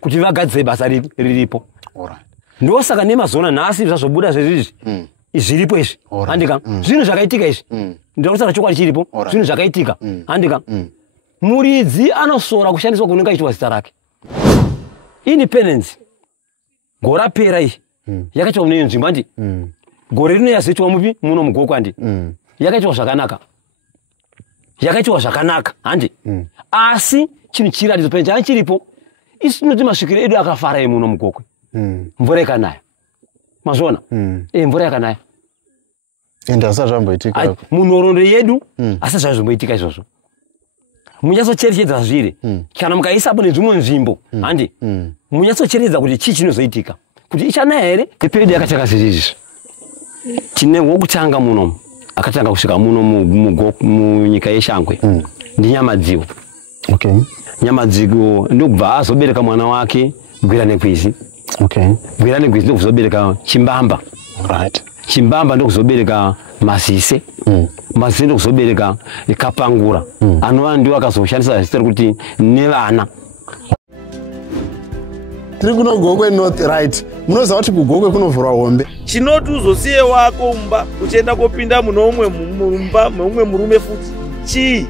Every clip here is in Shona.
kuti vagadzire basa riripo. Ndosaka nemazona nhasi zvazobuda zvezvizvi zviripo izvi handika zvinhu zvakaitika izvi ndinokusaka chokwadi chiripo zvinhu zvakaitika handika muridzi anosora kushandiswa kunenge ichwa zita rake. Independence gore rapera iyi yakaitwa mune nzvimbo handi gore rino yazoitwa mupi muno mugoko handi yakaitwa zvakanaka handi asi chinhu chiratidzo penjani chiripo isinoti masvikiro edu akafara emuno mugoko mvura ikanaya mazvona mvura yakanaya ende asazvamboitika munhoroondo yedu asazvazvomboitika izvozvo munyatsocherechedza zviri kana mukaisapo nedzimwe nzvimbo handi munyatsocherechedza kuti chii chinozoitika kuti ichanaya here. Period yakachaka zizvi tine wokutanga muno akatanga kusvika muno munyika yeshangwe ndinyamadziwo. Nyamadziwo ndokubva azobereka mwana wake Gwiranekwizi. Gwiranekwizi ndokuzobereka Chimbamba. Chimbamba ndokuzobereka Masise. Masise ndokuzobereka Kapangura. Anova ndiwo akazoshandisa zita kuti nevana. Tiri kuno Gokwe North right. Munoziva kuti kuGokwe kunovhurwa hombe. Chinoti uzosiye wako umba uchienda kopinda muno umwe mumba mumwe murume futi. Chii?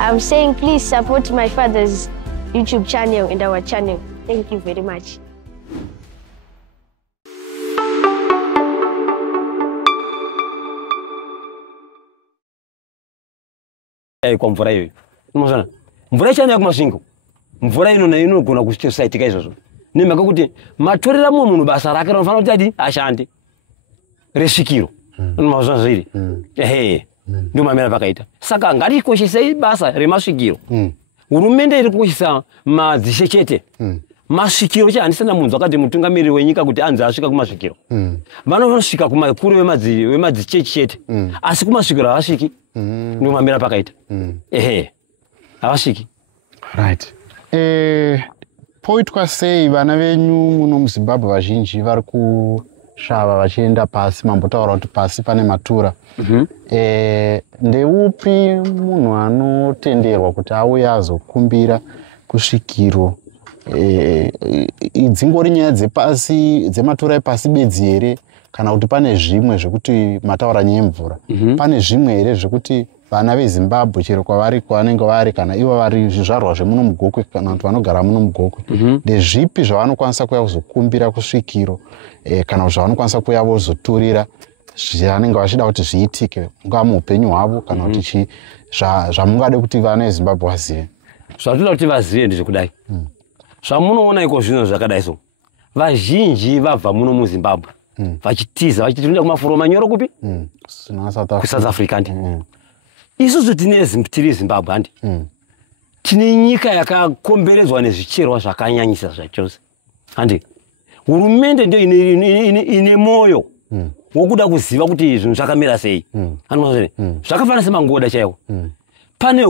I'm saying please support my father's YouTube channel and our channel. Thank you very much. Kwa mvura hiyo. Unaona? Mvura chana ya kumashingo. Mvura ino na ino kuna kusaitika izvozvo. Nemhaka kuti matorera munhu basa rake rinofanira kuti adi ashande. Resvikiro. Unomazva zviri. Ndio mamera pakaita. Saka ngatikoshesei basa remasvikiro. Hurumende iri kukoshesa madzishe chete. Masvikiro chahandisana munhu akati mutungamiri wenyika kuti anzi asvika kumasvikiro. Vanosvika kumakuru wemadzichechi chete. Asi kumasvikiro havasviki. Ndio mamera pakaita. Havasviki. Right. Poitwa sei vana venyu muno muZimbabwe vazhinji vari kusvava vachienda pasi mambotaura kuti pasi pane matura. Ndeupi munhu anotenderwa kuti auye azokumbira kusvikiro dzingori nyaya dzepasi dzematura epasi bedzi here kana kuti pane zvimwe zvekuti mataura nyaya yemvura pane zvimwe here zvekuti vana veZimbabwe chero kwavari kwanenge vari kana ivo vari zvizvarwa zvemuno mugokwe kana kuti vanogara muno mugokwe ndezvipi zvavanokwanisa kuya kuzokumbira kusvikiro kana zvavanokwanisa kuya vozoturira zvanenge vachida kuti zviitike ungava muupenyu hwavo kana kuti zvamungade kuti vana veZimbabwe vazive. Zvatoda kuti vazive ndezvekudai. Zvamunoona iko zvino zvakadai so vazhinji vabva muno muZimbabwe vachitiza vachitunda kumafuro manyoro kupi kuSouth Africa ndi isusu tiri Zimbabwe handi tine nyika yakakomberedzwa nezvicherwa zvakanyanyisa zvachose handi hurumende ndio ine moyo wokuda kuziva kuti zvinhu zvakamira sei anozve zvakafanana semangoda chaiwo pane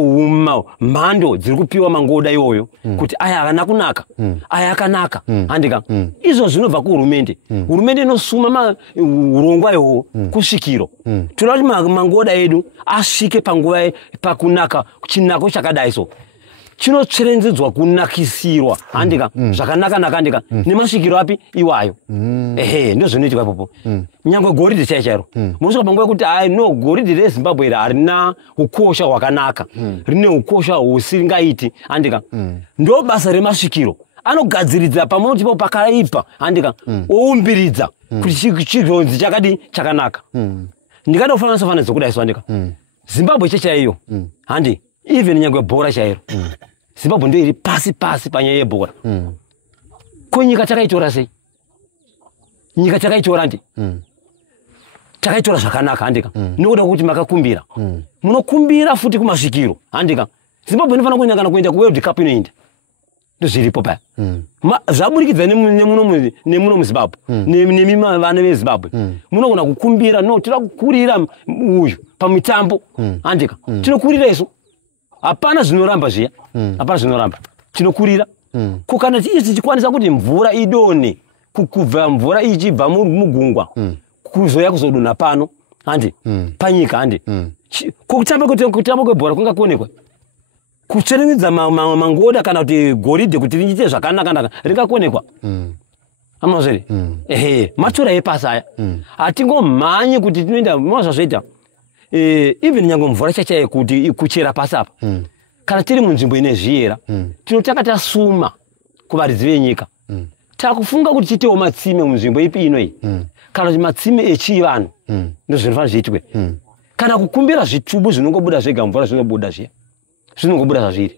mhando dziri kupiwa mangoda iwoyo kuti aya akana kunaka aya akanaka handika izvo zvinobva kuhurumende. Hurumende inosuma urongwa ihwo kusvikiro toda kuti mangoda edu asvike panguva pakunaka chinako chakadai so chinotsverendzedzwa kunakisirwa handika zvakanaka handika nemasvikiro api iwayo ndio zvinoitika ipopo nyangwe goridhe chairo munosvika panguva yekuti no goridhe reZimbabwe iri harina ukosha hwakanaka rine ukosha husingaiti handika ndo basa remasvikiro anogadziridza pamotipo pakaipa handika oumbiridza kuti chigonzi chakadi chakanaka ndikatofanana sofananidzo kudai so handika Zimbabwe chechaiyo handi even nyangwe bhora chairo Zimbabwe ndio iri pasi panyaya yebhora ko nyika takaitora sei nyika takaitora ndi takaitora zvakanaka handika nokuda kuti makakumbira munokumbira futi kumasvikiro handika Zimbabwe inofanira kunyangana kuenda kuWorld Cup inoenda ndo zviripo paya zvaburikidza nemuno muZimbabwe nemima vana veZimbabwe munogona kukumbira no tira kukurira uyu pamitambo handika tinokurira isu hapana zvinoramba zviya hapana zvinoramba tinokurira ko kana tichikwanisa kuti mvura idone kubva mvura ichibva mugungwa kuzoya kuzodunha pano handi panyika handi kutamba kwebhora kungakonekwa kutsenenedza mangoda kana kuti goridhe kuti riite zvakanaka ringakonekwa amazviri matura epasi aya hatingomhanyi kuti tinoenda mazvazvoita even nyange mvura chachaye kuti kuchera pasi apa kana tiri munzvimbo ine zviyera tinotanga tasuma kuvaridzi venyika takufunga kuti chitewo matsime munzvimbo ipi inoi kana kuti matsime echivanhu ndozvinofanira zviitwe kana kukumbira zvitubu zvinongobuda zvega mvura zvinobuda zviya zvinongobuda zvazviri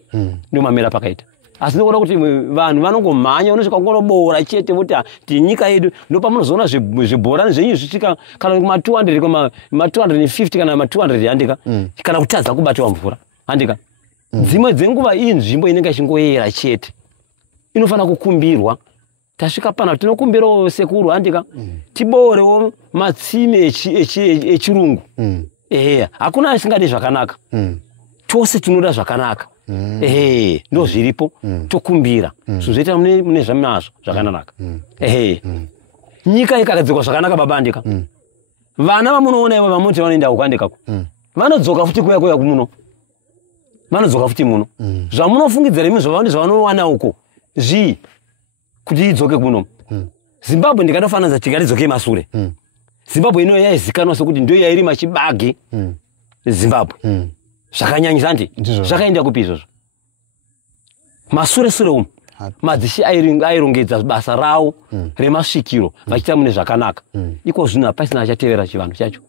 ndio mamera pakaita asi ndinoona kuti vanhu vanongomhanya unosvika kungonoboora chete voti nyika yedu ndopamunozoona zvibhorani zvenyu zvisvika kana kuma200 250 kana ma200 handika kana kutadza kubatiwa mvura handika dzimwe dzenguva iyi nzvimbo inenge ichingoyera chete inofanira kukumbirwa tasvika pana tinokumbirawo sekuru handika tiboorewo matsime echirungu hakuna asingadi zvakanaka tose tinoda zvakanaka ndo zviripo tokumbira zvozoita mune zvamazvo zvakanaka nyika ikagadzikwa zvakanaka baba handika vana vamunoona ivo vamuti vanoenda uko handikako vanodzoka futi kuya kumuno vanodzoka futi muno zvamunofungidzira imi zvavanowana uko zvii kuti idzoke kuno Zimbabwe ndikatofananidza tikatidzoke masure Zimbabwe ino yaizikanwa sekuti ndio yairi machibage Zimbabwe zvakanyanyisa nti zvakaenda kupi izvozvo masure umu madzishe airongedza basa rawo remasvikiro vachiita mune zvakanaka iko zvino hapasina achatevera chivanhu chacho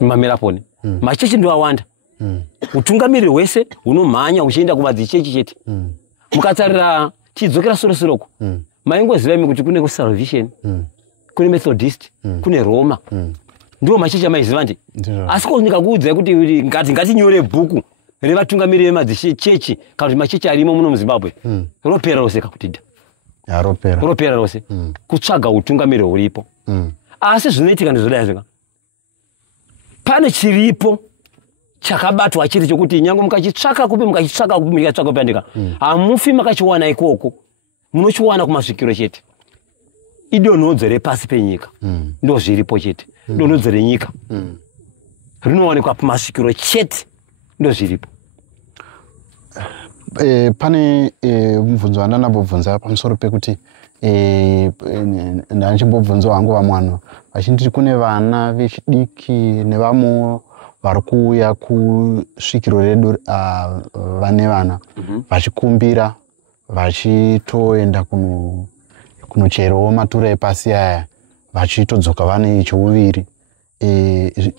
mamera pone machechi ndio awanda utungamiriri hwese hunomhanya uchienda kumadzichechi chete mukatarira tidzokera sure uko maingoziva imi kuti kune kusalvation kune Methodist kune Roma ndio machechi amaiziva ndi asi ko ndikakuudzai kuti ngatinyore bhuku revatungamiriri vemadzichechi kana kuti machechi arimo muno muZimbabwe ropera rose kakutidha ropera rose kutsvaga utungamiriri huripo asi zvinoitika ndizvodai zvika pane chiripo chakabatwa chiri chokuti nyange mukachitsvaka kupi andika hamufi makachiwana ikoko munochiwana kumasvikiro chete idonhodzo repasi penyika ndo zviripo chete donhodzo renyika rinowanikwa pamasvikiro chete ndo zviripo pane mubvunzo wandandambobvunza pamusoro pekuti ndanchimbobvunza hangu vamwana vachinditi kune vana vechidiki nevamwe vari kuuya kusvikiro redu vane vana vachikumbira vachitoenda kunocherawo matura epasi aya vachitodzoka vane cheuviri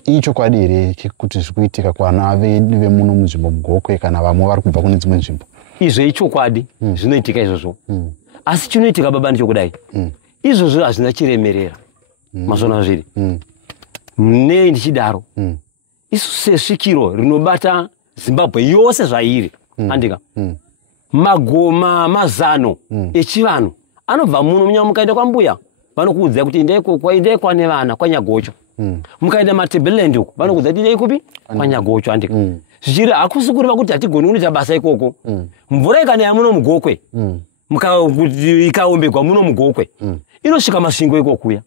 ichokwadi here kuti zvikuitika kuvana vemuno munzvimbo mugokwe kana vamwe vari kubva kune dzimwe nzvimbo izvo ichokwadi zvinoitika izvozvo asi chinoitika baba ndichokudai izvozvo hazvina chiremerera mazvona zviri nei ndichidaro isu sesvikiro rinobata Zimbabwe yose zvairi andika magoma mazano echivanhu anobva muno munyama mukaenda kwambuya vanokuudzai kuti endai kwane vana kwanyagocho mukaenda maTebeleland uko vanokuudzai kuti endai kupi kwanyagocho andika zvichiri hakusi kureva kuti hatigoni kunoita basa ikoko mvura ikanaya muno mugokwe ikaombegwa muno mugokwe inosvika masvingo ikokuya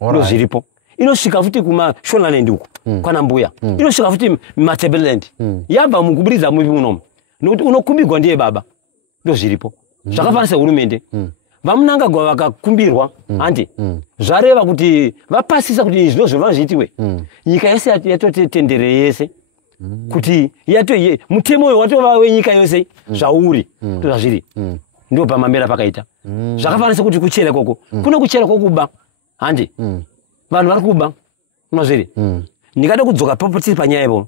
ndo zviripo inosvika futi kumaShonaland uko kwana mbuya inosvika futi maTebeleland yabva mukuburidza mupi munomu nokuti unokumbirwa ndiye baba ndo zviripo zvakafanana sehurumende vamunangagwa vakakumbirwa handi zvareva kuti vapasisa kuti zvino zvinova zviitiwe nyika yose yatotendere yese kuti mutemo uyu watova wenyika yose zvauri zvazviri ndo pamamera pakaita zvakafanana sekuti kuchera koko kuno kuchera kokuba handi vanhu vari kuba mazviri ndikada kudzoka papo tiri panyaya ipo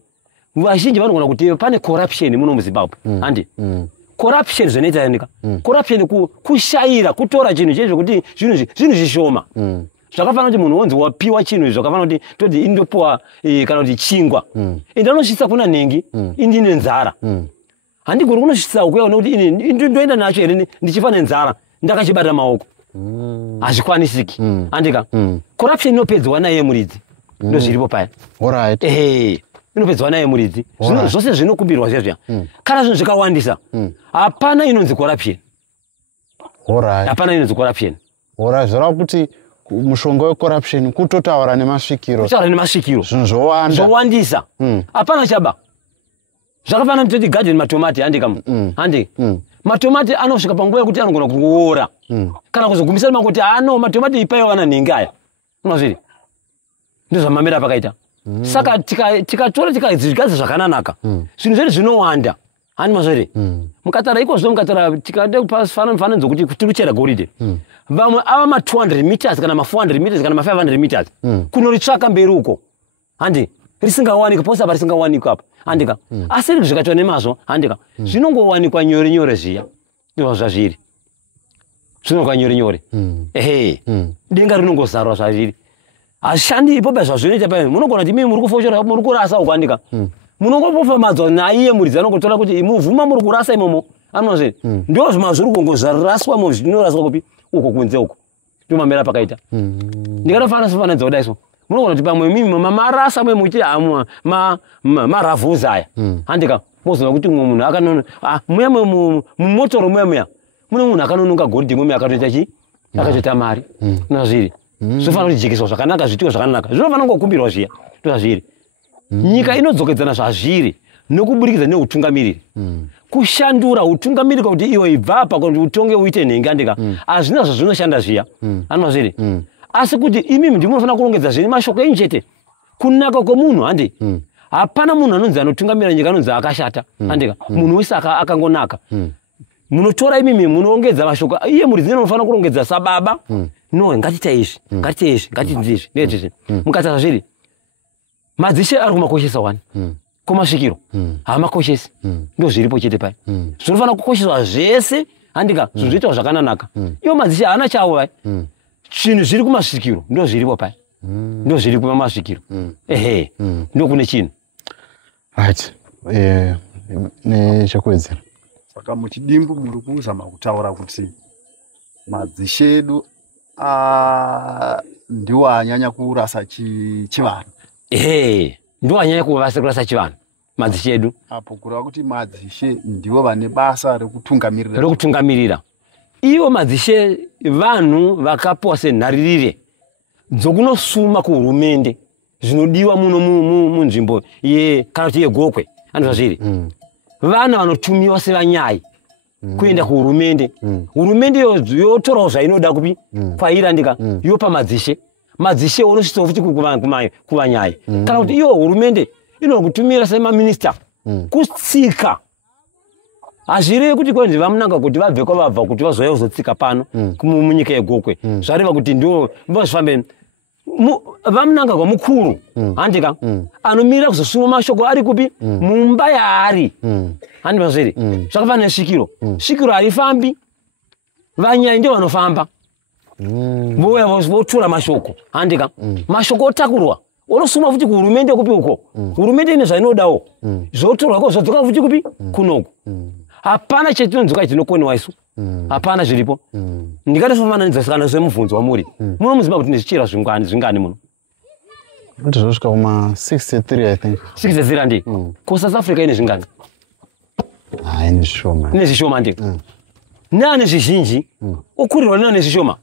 vazhinji vanogona kuti pane corruption muno muZimbabwe handi corruption zvinoita ndika corruption kushayira kutora chinhu chezvo kuti zvinhu zvishoma zvakafanana kuti munhu wonzi wapiwa chinhu zvakafanana kuti toti indopiwa kana kuti chingwa indanosvitsa kuna nhengi indine nzara handigoni kunosvitsa ukuya nekuti ndoenda nacho here ndichifa nenzara ndakachibata maoko hazvikwanisiki andika corruption inopedzwa naye muridzi ndo zviripo paya inopedzwa naye muridzi zvose zvinokumbirwa zviya kana zvinhu zvikawandisa hapana inonzi corruption hapana inonzi corruption Zvoreva kuti mushonga wecorruption kutotaura nemasvikiro. Kutaura nemasvikiro. Zvinhu zvowanda. Zvowandisa. Hapana chaba. Zvakafanana nekuti garden matomati handika. Handi. Matomati anosvika panguva yekuti anogona kuora. Kana kuzogumisa kuti matomati ipayo wana nhingaya. Unozviri? Ndizvo zvamamira pakaita. Saka tikatora tikazvigadza zvakanaka. Zvinhu zvedu zvinowanda. Handi mazviri? Mukatara ikozvo mukatara tikade kupa mufananidzo kuti tiri goridhe. Vamwe ava ma 200 meters kana ma 400 meters kana ma 500 meters. Kunoritsvaka mberi uko. Handi risingawanika posa parisingawanika apa. Handika. Asi zvikatwa nemazvo handika. Zvinongowanikwa nyore nyore zviya. Ndizvo zvazviri. Zvinongowanikwa nyore nyore. Ehe. Denga rinongozarwa zvazviri. Ashandi ipo zvazvinoita paya. Munogona kuti mimi muri kufoshora muri kurasa uko handika. Munongopofamadzwa naiye muridzi anongotora kuti muvhuma muri kurasa imomo. Anozve. Ndio zvimazviri kungozaraswa mu zvinoraswa kupi uko kunze uko. Ndimo mamera pakaita. Ndikatofanana sofananidzo kudai so. Munogona kuti pamwe mimi marasa mwe muchiti maravhuza aya. Handika. Mozona kuti mumwe munhu akanono muya mumotoro muya. Mune munhu akanononga goridhe mwe akatoita chi? Akatoita mari. Nazviri. Zvofanira kujekeswa zvakanaka zvitiwa zvakanaka. Zvinofanira kungokumbirwa zviya. Ndozvazviri. Nyika inodzokedzana zvazviri nokuburikidza neutungamiriri. Kushandura utungamiriri kuti iwe ibva apa kuti utonge uite nhenga ndika. Azvina zvazvinoshanda zviya. Anozviri. Asi kuti imimi ndimofanira kurongedza zviri mashoko enjete. Kunaka kwomunhu handi. Hapana munhu anonzi anotungamira nyika anonzi akashata. Handika. Munhu wese akangonaka. Munotora imimi munoongedza mashoko. Iye muridzi unofanira kurongedza sababa. No, ngatiita izvi. Ngatiita izvi. Ngatiita izvi. Ndezvo. Mukataura zviri. Madzishe ari kumakoshesa wani. Kumasvikiro. Hamakoshesi. Ndo zviripo chete paya. Zvinofanira kukosheswa zvese handika zvizoitwa zvakanaka. Iwo madzishe haana chawo paya. Chinhu zviri kumasvikiro ndo zviripo paya. Ndo zviri kumasvikiro. Ehe. Ndo kune chinhu. Right. Nechokwedzera. Saka muchidimbu muri kuzama kutaura kuti madzishe edu ndiwo anyanya kurasa chivanhu. Ehe. Ndiwo anyanya kurasa chivanhu. Madzishe edu. Apo kureva kuti madzishe ndiwo vane basa rekutungamirira. Iwo madzishe vanhu vakapiwa senharirire dzokunosuma kuhurumende zvinodiwa muno munzvimbo kana kuti yegokwe. Andizvazviri. Vana vanotumiwa sevanyai kuenda kuhurumende. Hurumende yotorawo zvainoda kupi kwairi ndika yopa madzishe. Madzishe unosvitsa futi kuvanyai. Kana kuti iwo hurumende inokutumira semaminista kutsika. Hazvirevi kuti kwenzi vamunanga kuti vabve kwavabva kuti vazouya kuzotsika pano munyika yegokwe. Zvareva kuti ndio vazvifambe vamunanga kwamukuru handika anomira kuzosuma mashoko ari kupi mumba yaari. Handi mazviri. Zvakafanana nesvikiro. Svikiro harifambi. Vanyai ndio vanofamba. Voya votura mashoko. Handika. Mashoko otakurwa. Onosuma futi kuhurumende kupi uko. Hurumende ine zvainodawo. Zvotorwa zvodzoka futi kupi kunoko. Hapana chetinonzwa chinokoniwa isu. Hapana zviripo. Ndikatofananidza kana semubvunzo wamuri. Munomuziva kuti nezvichera zvingani muno. Kuti zvosvika kuma 63 I think. 63 ndi. Ko South Africa ine zvingani? Ine zvishoma. Ine zvishoma ndi. Nane zvizhinji. Okurirwa nane zvishoma.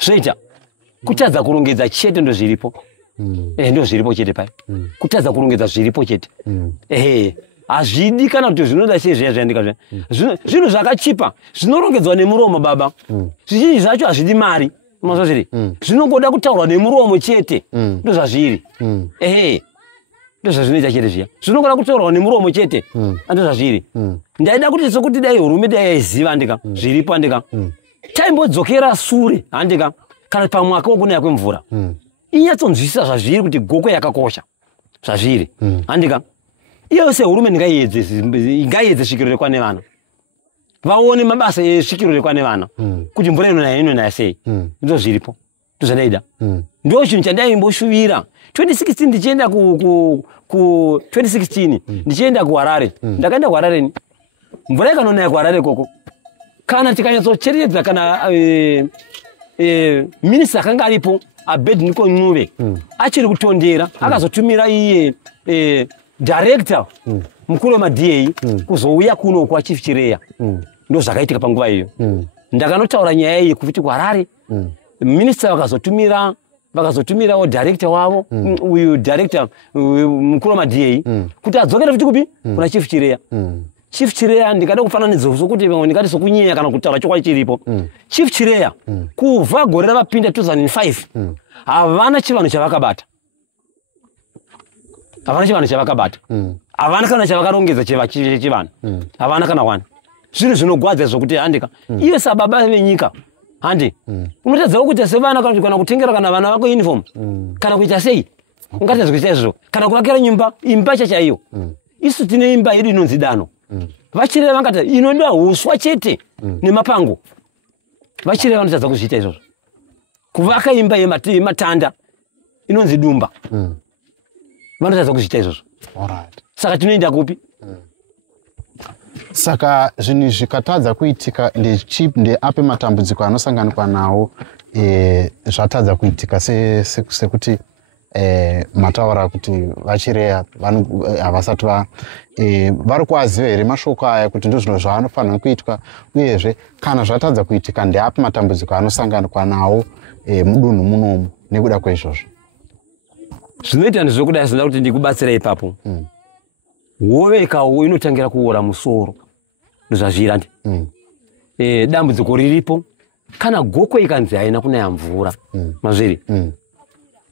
Zvoita kutadza kurongedza chete ndo zviripo. Ndo zviripo chete paya. Kutadza kurongedza zviripo chete. Hazvidi kana kuti zvinoda sezviya zvandika zvinhu zvakachipa zvinorongedzwa nemuromo baba. Zvizhinji zvacho hazvidi mari. Mazvazviri. Zvinongoda kutaurwa nemuromo chete. Ndo zvazviri. Ndo zvazvinoita chete zviya. Zvinongoda kutaurwa nemuromo chete. Ndo zvazviri. Ndaida kuti sokuti dai hurumende yaiziva handika zviripo handika. Taimbodzokera sure handika kana pamwaka wokunaya kwemvura. Inyatsonzwisisa zvazviri kuti gokwe yakakosha. Zvazviri. Handika. Iyo sehurumende ngaiyedze svikiro rekwane vana. Vaone mabasa esvikiro rekwane vana. Kuti mvura inonaya sei. Ndo zviripo. Ndozvadaida. Ndo chinhu chandaimboshuwira. 2016 ndichienda ku 2016 ndichienda kuHarare. Ndakaenda kuHarare ni. Mvura ikanonaya kuHarare koko. Kana tikanyatsocherechedza kana minista akanga aripo Abednego Ncube achiri kutondera akazotumira iye director mukuru wema DA kuzouya kuno kwa chief chireya. Ndo zvakaitika panguva iyo. ndakanotaura nyaya iyi kuti kuHarare minista vakazotumirawo director wavo uyu director mukuru wama-DA kuti adzokere futi kupi kuna Chief Chireya. Chief Chireya ndikada kufananidzo sokuti ndikati sokunyenya kana kutaura chokwadi chiripo. Chief Chireya kubva gore ravapinda 2005 havana chivanhu chavakabata. Havana chivanhu chavakabata. Havana kana chavakarongedza chivanhu. Havana kana wani. Zvinhu zvinogwadza zvokuti handika iwe sababa venyika handi unotadza kuti sevana kana kutengera kana vana vako uniform kana kuita sei ungatadza kuita izvo kana kuvakira imba chaiyo. Isu tine imba yedu inonzi Danho. Vachireva vangati inoda huswa chete nemapango. Vachireva vanotadza kuzviita izvozvo. Kuvaka imba yematanda inonzi Dumba. Vanotadza kuzviita izvozvo. Saka tinoenda kupi? Saka zvinhu zvikatadza kuitika ndeape matambudziko anosanganikwa nawo zvatadza kuitika sekuti mataura kuti vaChireya havasati vari kuaziva here mashoko aya kuti ndizvo zvavanofanira kuitwa, uyezve kana zvatadza kuitika ndeape matambudziko anosanganikwa nawo mudunhu munomu nekuda kwaizvozvo. Zvinoita ndizvokudai zvinda kuti ndikubatsira ipapo. Wovekawo inotangira kuora musoro ndozvazvira ndi dambudziko riripo kana goko ikanzi haina kunaya mvura mazviri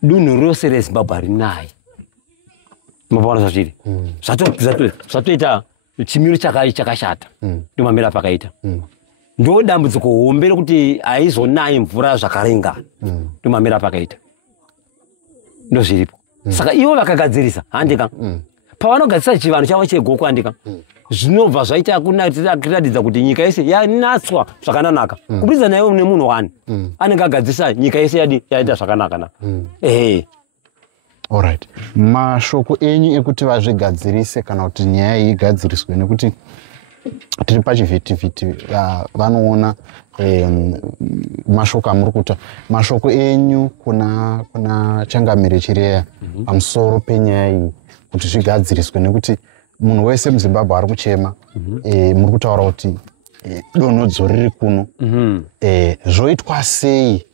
dunhu rose reZimbabwe harinayi mapaona zvazviri zvatoita chimiro chakashata ndomamira pakaita ndo dambudziko hombe rekuti haizonayi mvura zvakaringana ndomamira pakaita ndozviripo. Saka ivo vakagadzirisa handika pavanogadzirisa chivanhu chavo chegoko handika zvinobva zvaita kuratidza kuti nyika yese yanatswa zvakanaka kubudikidza naye nemunhu wani anenge agadzirisa nyika yese yaita zvakanaka. Alright, mashoko enyu ekuti vazvigadzirise kana kuti nyaya iyi igadziriswe nekuti tiri pachivhitivhiti vanoona mashoko amuri kuta mashoko enyu kuna Changamire Chireya pamusoro penyaya iyi kuti zvigadziriswe nekuti munhu wese muZimbabwe ari kuchema muri kutaura kuti donhodzo riri kuno zvoitwa sei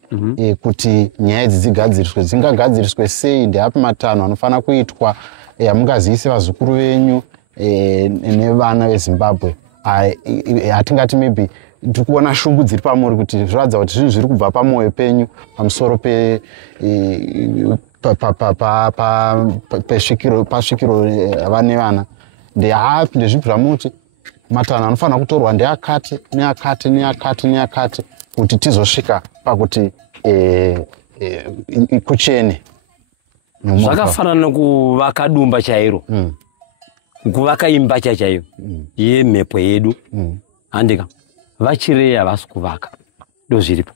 kuti nyaya idzi dzigadziriswe dzingagadziriswe sei ndeapi matanho anofanira kuitwa amungaziise vazukuru venyu nevana veZimbabwe hatingati maybe tikuona shungu dziri pamuri kuti zviratidza kuti zvinhu zviri kubva pamwoyo penyu pamusoro pasvikiro vane vana ndeapi ndezvipi zvamuti matanho anofanira kutorwa ndeakati neakati neakati neakati kuti tizosvika pakuti kuchene. Zvakafanana nekuvaka dumba chairo kuvaka imba chaiyo yemhepo yedu handika vaChireya havasi kuvaka ndozviripo.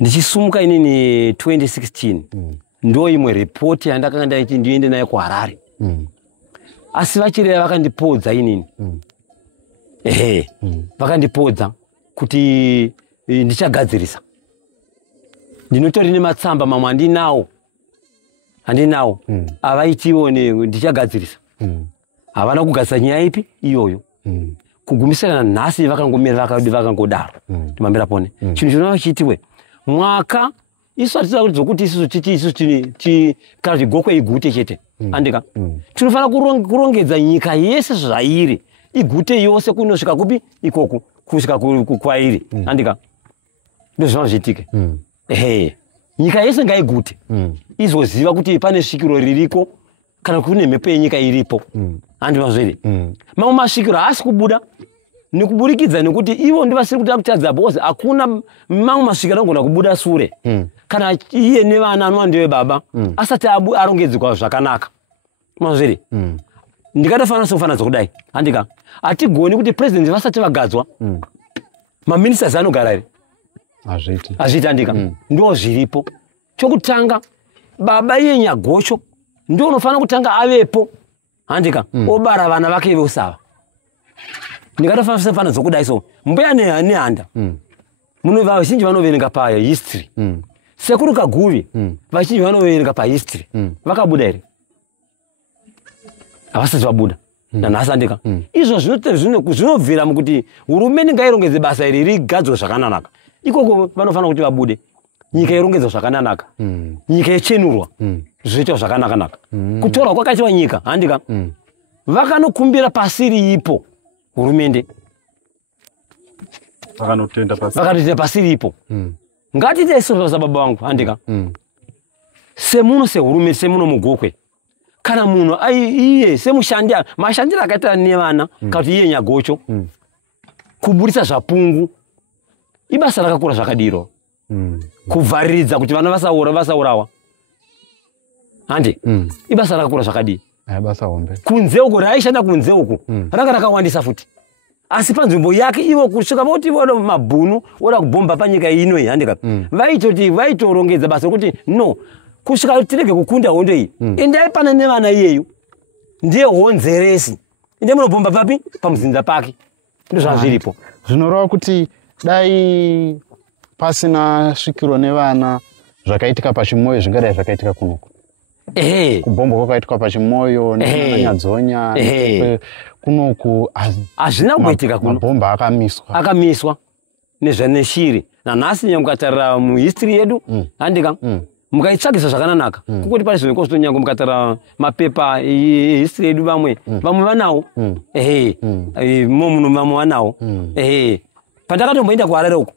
Ndichisumuka inini 2016 ndo imwe ripoti yandakanga ndaiti ndiende nayo kuHarare asi vaChireya vakandipodza inini vakandipodza kuti ndichagadzirisa. Ndinotori nematsamba mamwe handinawo avaitiwo ndichagadzirisa. Havana kugadzirisa nyaya ipi iyoyo kugumisira nhasi vakangomira vakangodaro timambira pone chinhu chinova chiitiwe mwaka isu hatisa kuti isusu kana kuti goko igute chete handika tinofanira kurongedza nyika yese zvairi igute yose kunosvika kupi ikoko kusvika kwairi handika ndozvinova zviitike. Nyika yese ngaigute izoziva kuti pane svikiro ririko kana kune mhepo yenyika iripo handimazviri mamwe masvikiro haasi kubuda nekuburikidza nekuti ivo ndivasiri kuti akutadza bose hakuna mamwe masvikiro anogona kubuda sure kana iye nevana anova ndiwe baba asati arongedzwa zvakanaka mazviri ndikatofanira sekufanadza kudai handika hatigoni kuti president vasati vagadzwa maministers anogara here hazviiti handika ndo zviripo. Chokutanga baba iye Nyagocho ndo unofanira kutanga avepo handika obara vana vake vosava ndikatofanira sekufanadza kudai so mbuya nehanda vazhinji vanoverenga pahistory sekuru Kaguvi vazhinji vanoverenga pahistory vakabuda here havasati vabuda nanhasi andika izvo zvinobvira mukuti hurumende ngairongedze basa iri rigadzwe zvakanaka. Ikoko vanofanira kuti vabude, nyika irongedzwe zvakanaka, nyika yechenurwa zvoitwa zvakanaka. Kutorwa kwakaitwa nyika handika vakanokumbira pasi riipo hurumende vakatotenda pasi riipo. Ngatiite isosa baba vangu handika semuno sehurumende semuno mugokwe kana munhu iye semushandira mashandiro akaita nevana kuti iye nyagocho kuburisa zvapungu ibasa rakakura zvakadiro kuvhariridza kuti vana vasaurawa handi ibasa rakakura zvakadii basa hombe kunze uko raishanda kunze uko ranga rakawandisa futi asi panzvimbo yake ivo kusvika voti voda mabhunu voda kubhomba panyika ino iyi handika vaitorongedza basa rokuti no kusvika tirege kukunda hondo iyi endai pana nevana iyeyu ndiye honzeresi ende munobhomba papi pamuzinda pake ndozvazviripo. Zvinoreva kuti dai pasina svikiro nevana zvakaitika pachimoyo zvingadai zvakaitika kunoku. Kubhomba kwakaitika pachimoyo nenyadzonya kunoku hazvina kuitika kuno. Mabhomba akamiswa nezvaneshiri nanhasi nyamukatarira muhistory yedu handika mukaitsvagisa zvakanaka kukuti pane zvinhu kostonyango mukatarira mapepa ehistory yedu vamwe vanawo munhu vamwe vanawo pandakatomboenda kuHarare uko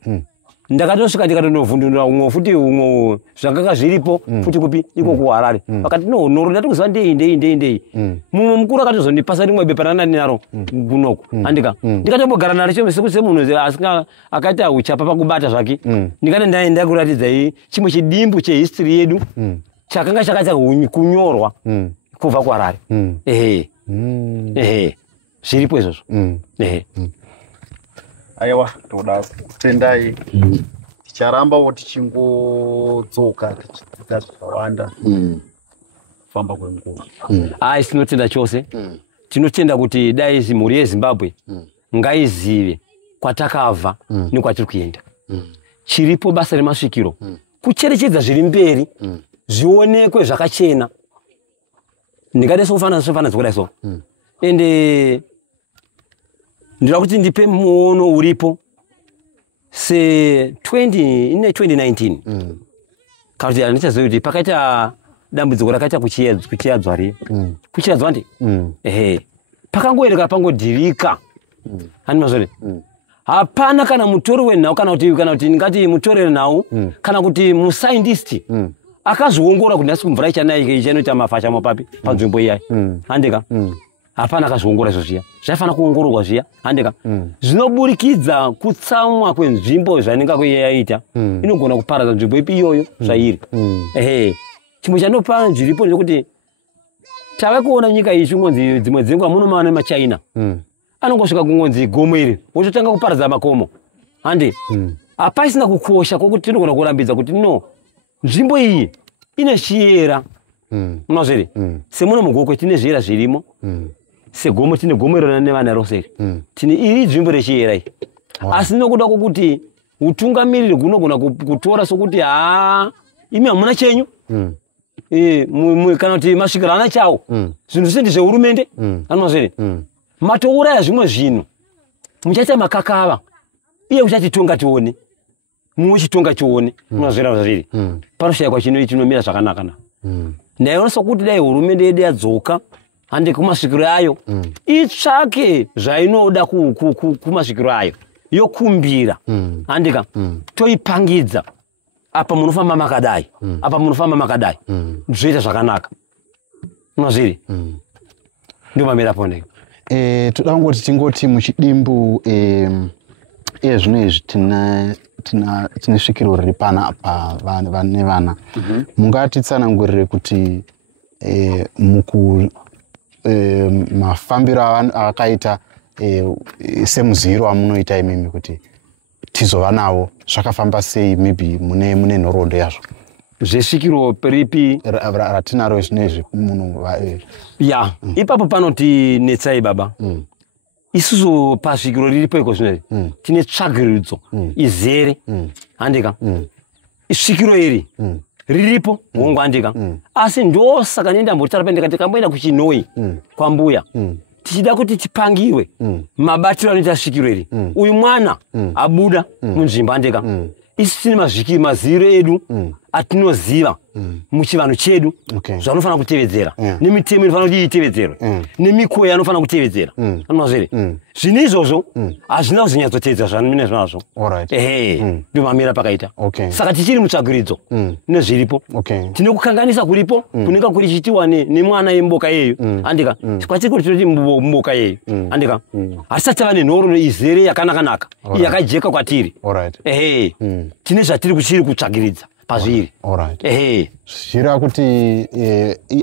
ndakatosvika ndikatongovhundura umwe futi umwe zvakanga zviripo futi kupi iko kuHarare vakati no nhoro ndatokuziva ndei mumwe mukuru akatozondipasa rimwe bepa randani naro kunoko handika ndikatombogara naro semunhu akaita uchapa pakubata zvake ndikati ndaenda kuratidzai chimwe chidimbu chehistory yedu chakanga chakaita kunyorwa kubva kuHarare. Zviripo izvozvo. Aiwa toda kutendai ticharambawo tichingodzoka tichidzidza zvakawanda kufamba kwenguva. Tinotenda chose tinotenda kuti dai mhuri yeZimbabwe ngaizive kwatakabva nekwatiri kuenda. Chiripo basa remasvikiro kucherechedza zviri mberi zvionekwe zvakachena. Ndingade sokufanana kudai so ende ndinoda kuti ndipe muono uripo se2019 kana kuti ndichaziva kuti pakaita dambudziko rakaita kuchiyadzwa riya kuchiyadzwa ndi pakangoereka pangodhirika hani mazvore hapana kana mutori wenhau kana kuti ngati mutori wenhau kana kuti muscientist akazviongora kuti nhasi kumvura ichanoita mafasha mapapi panzvimbo iyayi handika hapana akazviongora izvo zviya zvaifanira kuongororwa zviya handika zvinoburikidza kutsamwa kwenzvimbo zvanenge yaita inogona kuparadza nzvimbo ipi iyoyo zvairi. Chimwe chanopa zviripo ndechekuti tava kuona nyika iyi chingonzi dzimwe dzenguva munomana maChina anongosvika kungonzi gomo iri wototanga kuparadza makomo handi hapasina kukosha kwokuti tinogona kurambidza kuti no nzvimbo iyi ine chiyera munozviri semuno mugokwe tine zviyera zvirimo segomo tine gomo irona nevana roseri tine iri nzvimbo rechiyera iyi asi nokuda kwokuti utungamiriri gunogona kutora sokuti imi hamuna chenyu kana kuti masvikiro ana chawo zvinhu zvise ndezvehurumende anomazviri matouraya zvimwe zvinhu muchaita makakava iye muchatitonga tione muchitonga chione munozvira zviri panoshayikwa chinomira zvakanaka na ndaiona sokuti dai hurumende yedu yadzoka handi kumasvikiro ayo itsvake zvainoda kumasvikiro ayo yokumbira handika toipangidza apa munofamba makadai apa munofamba makadai zvoita zvakanaka munozviri ndio mamira poneka. Toda kungoti tingoti muchidimbu zvino izvi tine svikiro riri pana vane vana mungatitsanangurire kuti mafambiro akaita semuziro amunoita imimi kuti tizova navo zvakafamba sei maybe mune nhoroondo yazvo zvesvikiro peripi ratinaro zvinezvi munhu ya ipapo panoti netsai baba isusu pasvikiro riripo iko zvinezvi tine tsvagiridzo izere handika svikiro iri riripo hongu handika asi ndosaka nendambotara ndikati kamboenda kuChinoi kwambuya tichida kuti tipangiwe mabatiro anoita svikiro iri uyu mwana abuda munzvimbo andika isi tine maziro edu atinoziva muchivanhu chedu zvaanofanira kutevedzera nemitemo inofanira kuti itevedzerwe nemikoya anofanira kutevedzera anozvere zvinhu izvozvo hazvina kuzonyatsotevedzera zvanomine zvanazvo ehe ndomamira pakaita saka tichiri mutsvagiridzo nezviripo tine kukanganisa kuripo kunenge kurichitiwa nemwana yemboka yeyu andika kwatiri kuti tinoti mboka yeyu andika hasisati tava nenhoroondo izere yakanakanaka yakajeka kwatiri ehe tine zvatiri kuchiri kutsvagiridza pazviri ehe zvichireva kuti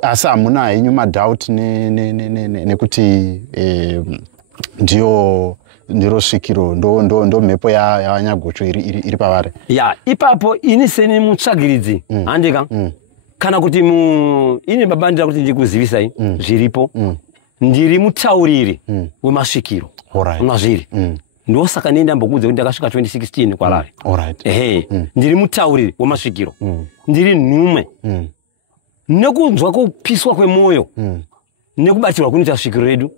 asi hamuna henyu madhauti nekuti ndiro svikiro ndo mhepo yavanyagocho iri pavari ipapo ini seni mutsvagiridzi handika kana kuti ini baba ndira kuti ndikuzivisai zviripo ndiri mutauriri wemasvikiro mazviri ndosaka nenda ndambokudza kuti ndakasvika 2016 kwarari ehe ndiri mutauriri wemasvikiro ndiri nhume nekunzwa kupiswa kwemwoyo nekubatirwa kunoita svikiro redu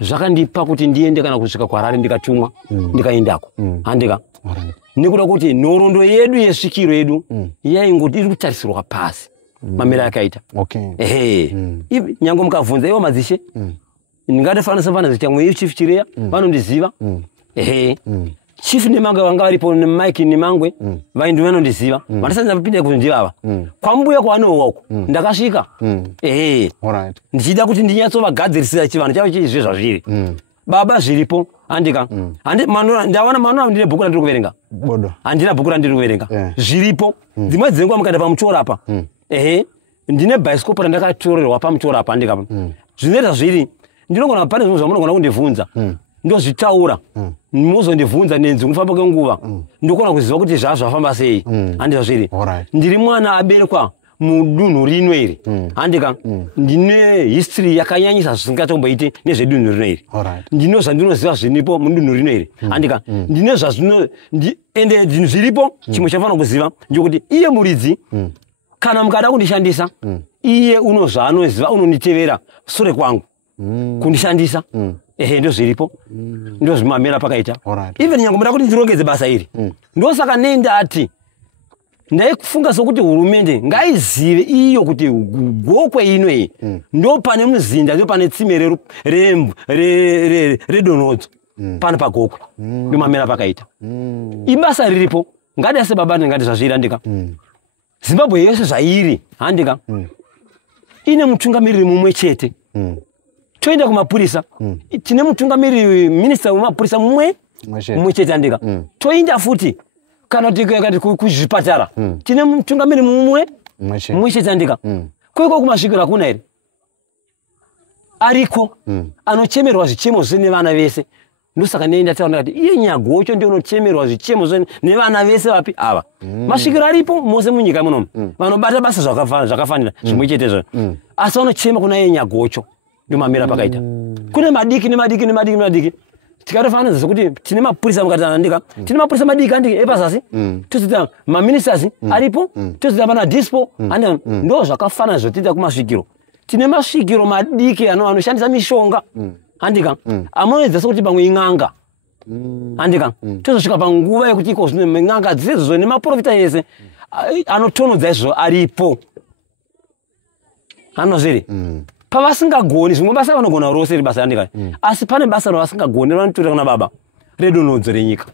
zvakandipa kuti ndiende kana kusvika kwarari ndikatumwa ndikaendako handika nekuda kuti nhoroondo yedu yesvikiro yedu yaingoti iri kutarisirwa pasi mamira akaita ehe nyange mukabvunza ivo madzishe ndingatofanisa vana zichamwe iyo chief chireya vanondiziva ehe chief nemangwe vanga varipo nemike nemangwe vaindi vanondiziva vandisati ndapinda kuzondivava kwambuya kwanowa uko ndakasvika ehe ndichida kuti ndinyatsovagadzirisira chivanhu chavo chizve zvazviri baba zviripo andika ndawana manura ndine bhuku randiri kuverenga handina bhuku randiri kuverenga zviripo dzimwe dzenguva mukaenda pamuchoro apa ehe ndine bhaisikopo randakatorerwa pamuchoro apa andika zvinoita zviri ndinogona pane zvinhu zvamunogona kundibvunza ndozvitaura muzondibvunza nenzi kufamba kwenguva ndokona kuziva kuti zvazvafamba sei handizva zviri ndiri mwana aberekwa mudunhu rino iri handika ndine history yakanyanyisa zvisingatomboiti nezvedunhu rino iri ndine zvandinoziva zviripo mudunhu rino iri handika ndine ende zvinhu zviripo chimwe chafanira kuziva ndekuti iye muridzi kana mukada kundishandisa iye uno zvaanoziva unonditevera sure kwangu kundishandisa ehe ndo zviripo ndo zvimamera pakaita even nyange muda kuti ndirongedze basa iri ndosaka nendati ndaifunga sokuti hurumende ngaizive iyo kuti gokwe ino iyi ndo pane muzinda ndo pane tsime redonhodzo pano pagokwe ndomamera pakaita ibasa riripo ngati ase baba ndingati zvazviri handika Zimbabwe yose zvairi handika ine mutungamiriri mumwe chete toenda kumapurisa tine mutungamiriri minista wemapurisa mumwe chete handika toenda futi kana kuzvipatara tine mutungamiriri mumwe chete handika kweko kumasvikiro hakuna here ariko anochemerwa zvichemo zvose nevana vese ndosaka nenda taona kuti iye Nyagocho ndio unochemerwa zvichemo zvose nevana vese vapi ava masvikiro aripo mose munyika munomu vanobata basa zvakafanira zvimwe chetezvo asi vanochema kuna iye Nyagocho ndio mamira pakaita kune madiki tikatofananidza sokuti tine mapurisa mukatana ndika tine mapurisa madiki andiki epazasi tozita maministers aripo tozita vana dispo ndo zvakafanana zvotiita kumasvikiro tine masvikiro madiki anoshandisa mishonga handika amoedza sokuti pamwe ing'anga handika tozosvika panguva yekuti iko zvino ng'anga dzisedzo nemaprofita ese anotonodza izvozvo aripo anozviri pavasingagoni zvimwe basa vanogona rose iri basa handika asi pane basa ravasingagoni vanotorera kuna baba redonhodzo renyika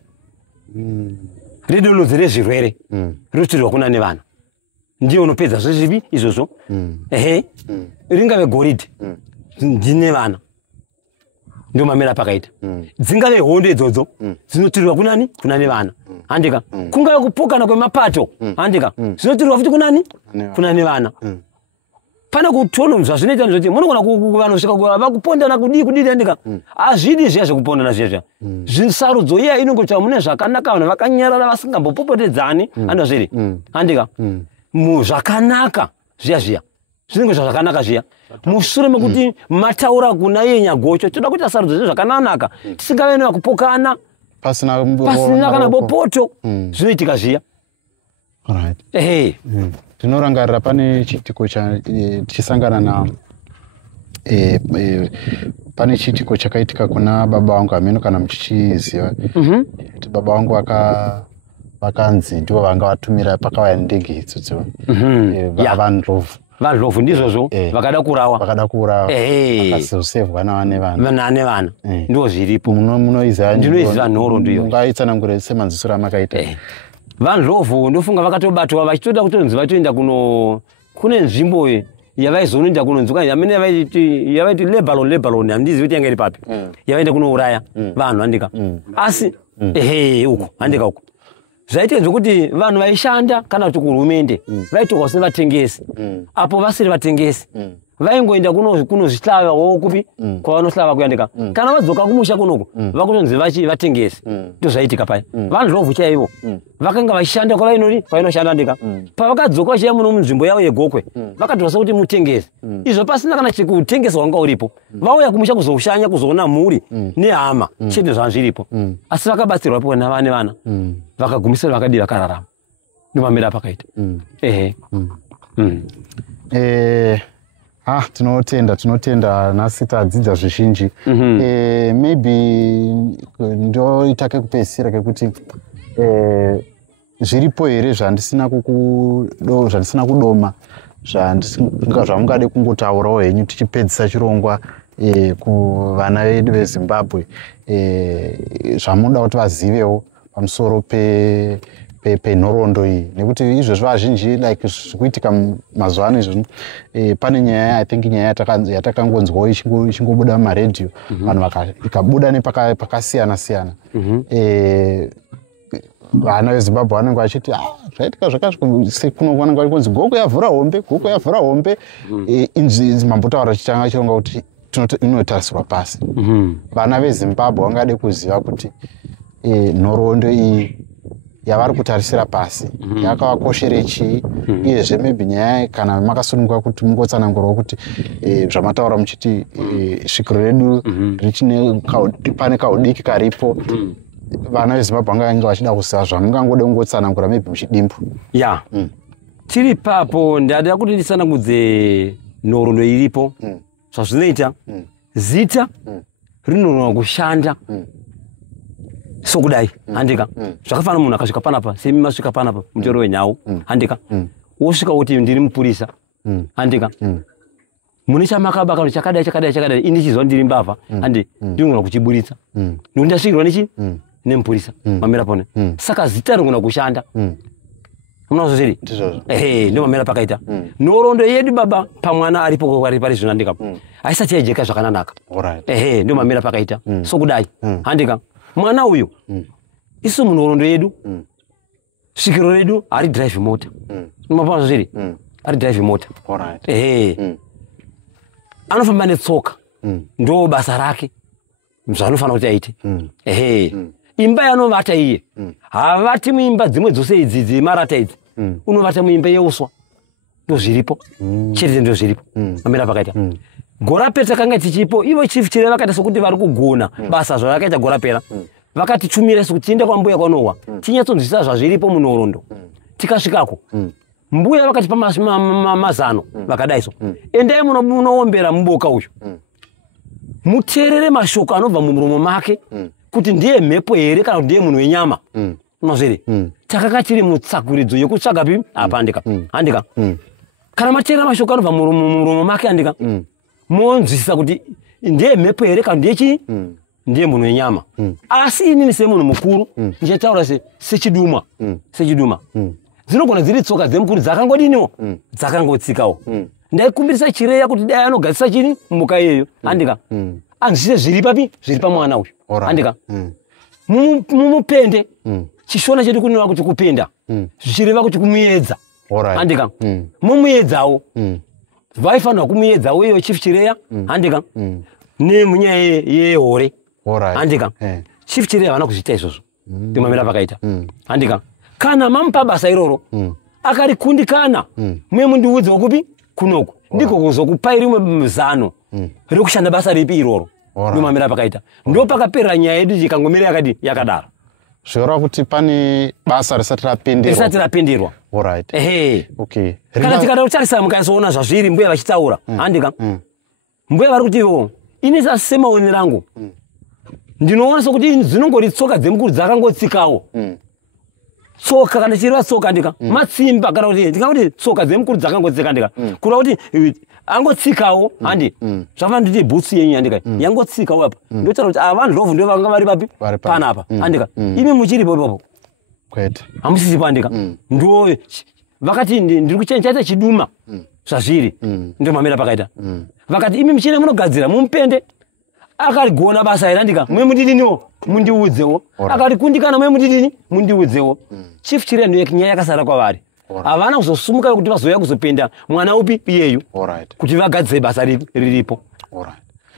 redonhodzo rezvirwere rinotorerwa kuna nevana ndiyo unopedza zvezvivi izvozvo ehe ringave goridhe ndine vana ndio mamera pakaita dzingave hondo idzodzo dzinotirwa kunani kuna nevana handika kungave kupokana kwemapato handika zvinotirwa futi kunani kuna nevana pane kutononzva zvinoita zvoti munogona vanosvika vakupondana kudii handika hazvidi zviya zvekupondana zviya zvisarudzo iya inongoita mune zvakanaka vanhu vakanyarara vasingambopopotedzani handazviri handika zvakanaka zviya zvinenge zvakanaka zviya mushure mekuti mataura kuna iye Nyagocho toda kuti asarudzo zviya zvakanaka tisingave nevakupokana pasina kana bopoto zvinoitika zviya ehe tinorangarira pane chitiko chisangana na pane chiitiko chakaitika kuna baba vangu ameno kana muchiziva. Kuti baba vangu vakanzi ndivo vanga vatumira pakauya ndege idzodzo vanrovhu. Vanrovhu ndizvozvo vakada kurawa vakazosevhwa navane vana ndivo zviripo. Munoiziva nhoro ndiyo mungaitsanangure semanziso ramakaita. Vanrovhu ndofunga vakatobatwa vachitoda kutonzi vatoenda kune nzvimbo yavaizonoenda kunonzwa yamene yavaiti Lebanon handizivi kuti yanga iri papi yavaenda kunouraya vanhu handika asi uko handika uko zvaite zvekuti vanhu vaishanda kana kuti kuhurumende vaitoka sevatengesi apo vasiri vatengesi vaingoenda kunozvislavawo kupi kwavanoslava kuyandika kana vadzoka kumusha kunoko vakutonzi vatengesi ndozvaitika paya. Vanrovhu chaivo vakanga vachishanda kwavainoshanda ndika pavakadzoka vachiya muno munzvimbo yavo yegokwe vakatosa kuti mutengesi izvo pasina kana chekutengesa wanga uripo vauya kumusha kuzoushanya kuzoona mhuri nehama chete zvazviripo asi vakabatsirwa po navane vana vakagumisira vakadi vakararama ndopamira pakaita. Tinotenda nhasi tadzidza zvizhinji. Maybe ndoitake kupedzisira kekuti zviripo here zvandisina kudoma zvamungade kungotaurawo henyu tichipedzisa chirongwa kuvana vedu veZimbabwe zvamunoda kuti vazivewo pamusoro penhoroondo iyi nekuti izvezvo vazhinji like zvikuitika mazuva ano izvozvo pane nyaya I think nyaya yatakangonzwawo ichingobuda mumaredhiyo vanhu ikabuda nepakasiyana siyana vana veZimbabwe vanenge vachiti zvaitika zvakazvikuno vanenge vachikonzi goko yavhura hombe inzi mambotaura chitanga chironga kuti inotarisirwa pasi. Vana veZimbabwe vangade kuziva kuti nhoroondo iyi yavari kutarisira pasi yakavakoshere chii uyezve maybe nyaya kana makasununguka kuti mungotsanangurawo kuti zvamataura muchiti svikiro redu pane kaudiki karipo vana veZimbabwe vanga vachida kuziva zvamungangode kungotsanangura maybe muchidimbu. Tiri papo ndada kuti nditsanangudze nhoroondo iripo zvazvinoita zita rinoona kushanda sokudai handika zvakafanana munhu akasvika panapa semi masvika panapa mutoro wenhau handika wosvika kuti ndiri mupurisa handika mune chamakabaka kuti chakadai ini chizwa ndiri mbavha handi ndinogona kuchiburitsa nokuti ndasvikirwa nechi nemupurisa mamera pone saka zita rinogona kushanda munazo zviri ndio mamera pakaita nhoroondo yedu baba pamwana aripo pari zvino handika haisati yaijeka zvakanaka ndio mamera pakaita sokudai handika mwana uyu isu munhoroondo yedu svikiro redu hari drive mota mapazo zviri hari drive mota anofamba netsoka ndo basa rake zvaanofanira kuti aite imba yanovata iye havati muimba dzimwe dzose idzi dzemarata idzi unovata muimba yeuswa ndozviripo chete ndozviripo mamira pakaita gorapera takanga tichipo ivo chief chire vakaita sokuti vari kugona basa zvavakaita gorapera vakatichumira sekuti tiende kwambuya kwanowa tinyatsonzwisisa zvazviripo munhoroondo tikasvikako mbuya vakatipa mazano vakadaiso endai munoombera muboka uyu muteerere mashoko anobva mumuromo make kuti ndiye mhepo here kana kuti ndiye munhu wenyama mazviri takanga tiri mutsaguridzo yekutsvaga pi apa handika kana mateerera mashoko anobva mumuromo make handika monzwisisa kuti ndiye mhepo here kana ndiye chii ndiye munhu wenyama asi inini semunhu mukuru ndichataura sechiduma dzinogona dziri tsoka dzemukuru dzakangodiniwo dzakangotsikawo ndaikumbirisa chireya kuti dai anogadzisa chini mumuka iyeyo handika anzwisise zviri papi zviri pamwana uyu handika mumupende chishona chedu kunova kuti kupenda zvichireva kuti kumuedza handika mumuedzawo vaifanirwa kumuedzawo iyo chief chireya handika nemunyaya yehore handika chief chireya havana kuzviita izvozvo ndimamira pakaita handika kana mamupa basa iroro akarikundikana mwe mundiudze wokupi kunoku ndiko kuzokupai rimwe zano rekushanda basa ripi iroro ndimamira pakaita ndo pakaperera nyaya yedu ikangomira yakadi yakadaro zvoreva kuti pane basa risati rapenderwa kana tikada kutarisa mukaisoona zvazviri mbuya vachitaura handika mbuya vari kuti ivo ini sasema one rangu ndinoona sokuti dzinongori tsoka dzemukuru dzakangotsikawo tsoka kana chiriva tsoka ndika matsimba kana kuti ndingati tsoka dzemukuru dzakangotsika ndika kura kuti angotsikawo handi zvafana nditi bhutsu yenyu yandika yangotsikawo apa ndotaura kuti ava ndlovu ndo vanga vari papi panapa andika imi muchiripo ipapo kwete hamusisipo andika ndo vakati ndiri kuchaita chiduma zvazviri ndo mamera pakaita vakati imi muchine munogadzira mumupende akarigona basa ira ndika mwe mudidiniwo mundiudzewo akarikundikana mwe mudidini mundiudzewo chief chireno nyaya yakasara kwavari havana kuzosumuka kuti vazoya kuzopenda mwana upi iyeyu kuti vagadzire basa riripo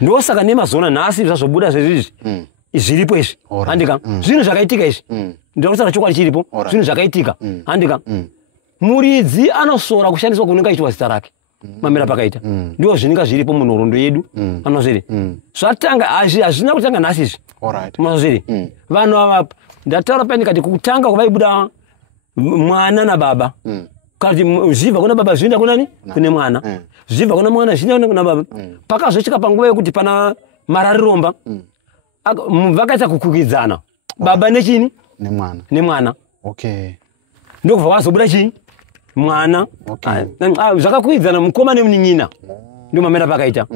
ndosaka nemazona nhasi zvazobuda zvezvizvi zviripo izvi handika zvinhu zvakaitika izvi ndinokusaka chokwadi chiripo zvinhu zvakaitika handika muridzi anosora kushandiswa kunenge aitwa zita rake mamera pakaita ndiwo zvinenge zviripo munhoroondo yedu anozviri zvatanga hazvina kutanga nhasi izvi mazviri vanhu ava ndataura paindikati kutanga kwavaibuda mwana nababa kati zvibva kuna baba zvienda kunani kune mwana zvibva kuna mwana zvienda kuna baba pakazosvika panguva yekuti pana marariromba vakaita kukukidzana baba nechini nemwana ndokubva kwazobuda chii mwana zvakakuidzana mukoma nemunin'ina ndio mamera pakaita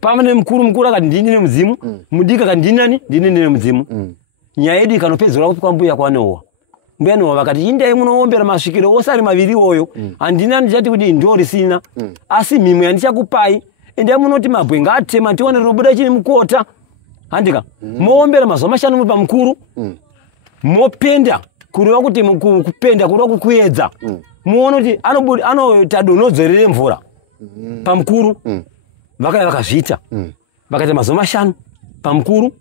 pamene mukuru akati ndini nemudzimu mudiki akati ndini nani ndini nemudzimu nyaya yedu ikanopedzera kupi kwambuya kwanowa mbuya nowa vakati indai munoombera masvikiro ose ari maviri oyo handina ndichati kuti ndorisina asi mhimwe yandichakupai endai munoti mabwe ngaatema tione robuda chini mukota handika moombera mazuva mashanu muri pamukuru mopenda kureva kuti kupenda kureva kukuedza muone kuti anota donodzerere mvura pamukuru vakaya vakazviita vakaita mazuva mashanu pamukuru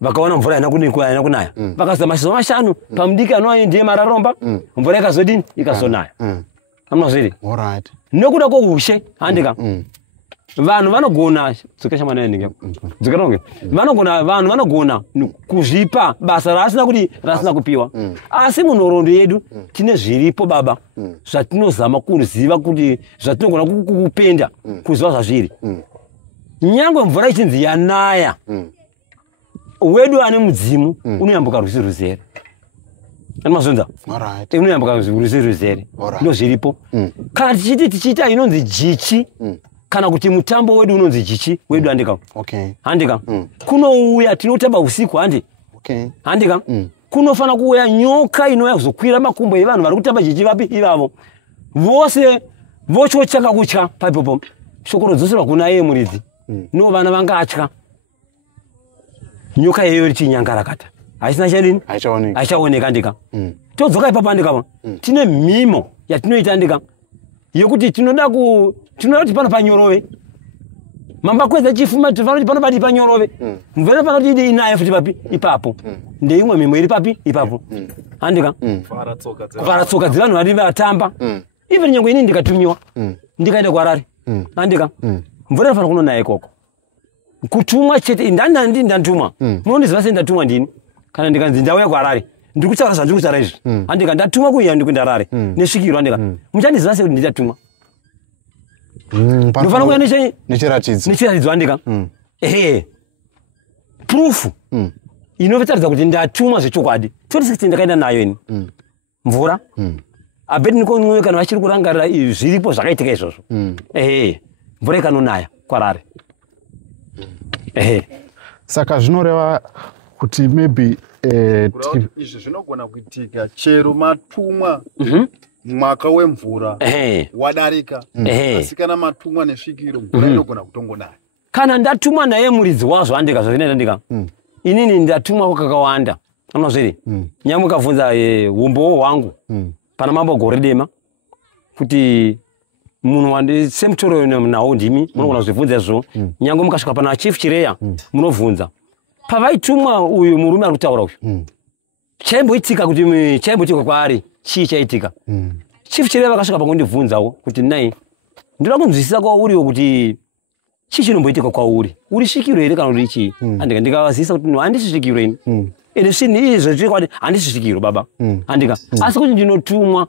vakaona mvura yana kunaya vakazoita mazuva mashanu pamudiki anova ndiye mararomba mvura ikazodini ikazonaya amunazviri nokuda kwoushe handika vanhu vanogona vanhu vanogona kuzvipa basa rasina kuti rasina kupiwa asi munhoroondo yedu tine zviripo baba zvatinozama kuziva kuti zvatinogona kukupenda kuziva zvazviri nyangwe mvura ichinzi yanaya wedu ane mudzimu unoyambuka rwizi ruzere animazonza unoyambuka rwizi ruzere ndo zviripo kana tichiita inonzi jichi kana kuti mutambo wedu unonzi jichi wedu handika handika kunouya tinotamba usiku handi handika kunofana kuuya nyoka inouya kuzokwira makumbo evanhu vari kutamba jichi vapi ivavo vose vochotanga kutya paipopo shoko rodzoserwa kuna iye muridzi no vana vangatya nyoka iyoyo richinyangarakata haisina chadini haichaoneka ndika todzoka ipapo handika tine mhimo yatinoita ndika yokuti tinoda kuti pano panyorove mamba kwedza chifuma tifana kuti pano pati panyorove mvera panoti ide inaye futi papi ipapo ndeimwe mhimo iri papi ipapo handika kuvhara tsoka dzevanhu vari vatamba even nyange ini ndikatumiwa ndikaenda kwarari handika mvura inofana kunonaya ikoko kutumwa chete ndandandi ndatumwa munondiziva sei ndatumwa ndini kana ndikanzi ndauya kwarari ndiri kutaura zvandiri kutaura izvi handika ndatumwa kuya ndikundarare nesvikiro handika muchandiziva sei kuti ndichatumwa ndofana kuya nechiratidzo handika ehe prufu inotaridza kuti ndatumwa zvechokwadi 2016 ndakaenda nayo ini mvura abediniko kana vachiri kurangarira zviripo zvakaitika izvozvo ehe mvura ikanonaya kwarare ehe saka zvinoreva kuti maybe izvi zvinogona kuitika chero matumwa mwaka wemvura wadarika asi kana matumwa nesvikiro mvura inogona kutongonaya kana ndatumwa naye muridzi wazvo handika zvazvinoita ndika inini ndatumwa kakawanda anozviri nyamwe ukabvunza umbowo hwangu pana mambo gore dema kuti munhu wandisembutoro nawo ndimi munogona kuzvibvunza izvo nyangwe mukasvika pana chief chireya munobvunza pavaitumwa uyu murume ari kutaura uyu chaimboitika kuti chaimboitika kwaari chii chaitika chief chireya vakasvika pangondibvunzawo kuti nai ndoda kunzwisisa kwauriwo kuti chii chinomboitika kwauri uri svikiro here kana kuti chii handika ndikavazivisa kuti no handisi svikiro ini ende zvinhu izvo zviri kwati handisi svikiro baba handika asi kuti ndinotumwa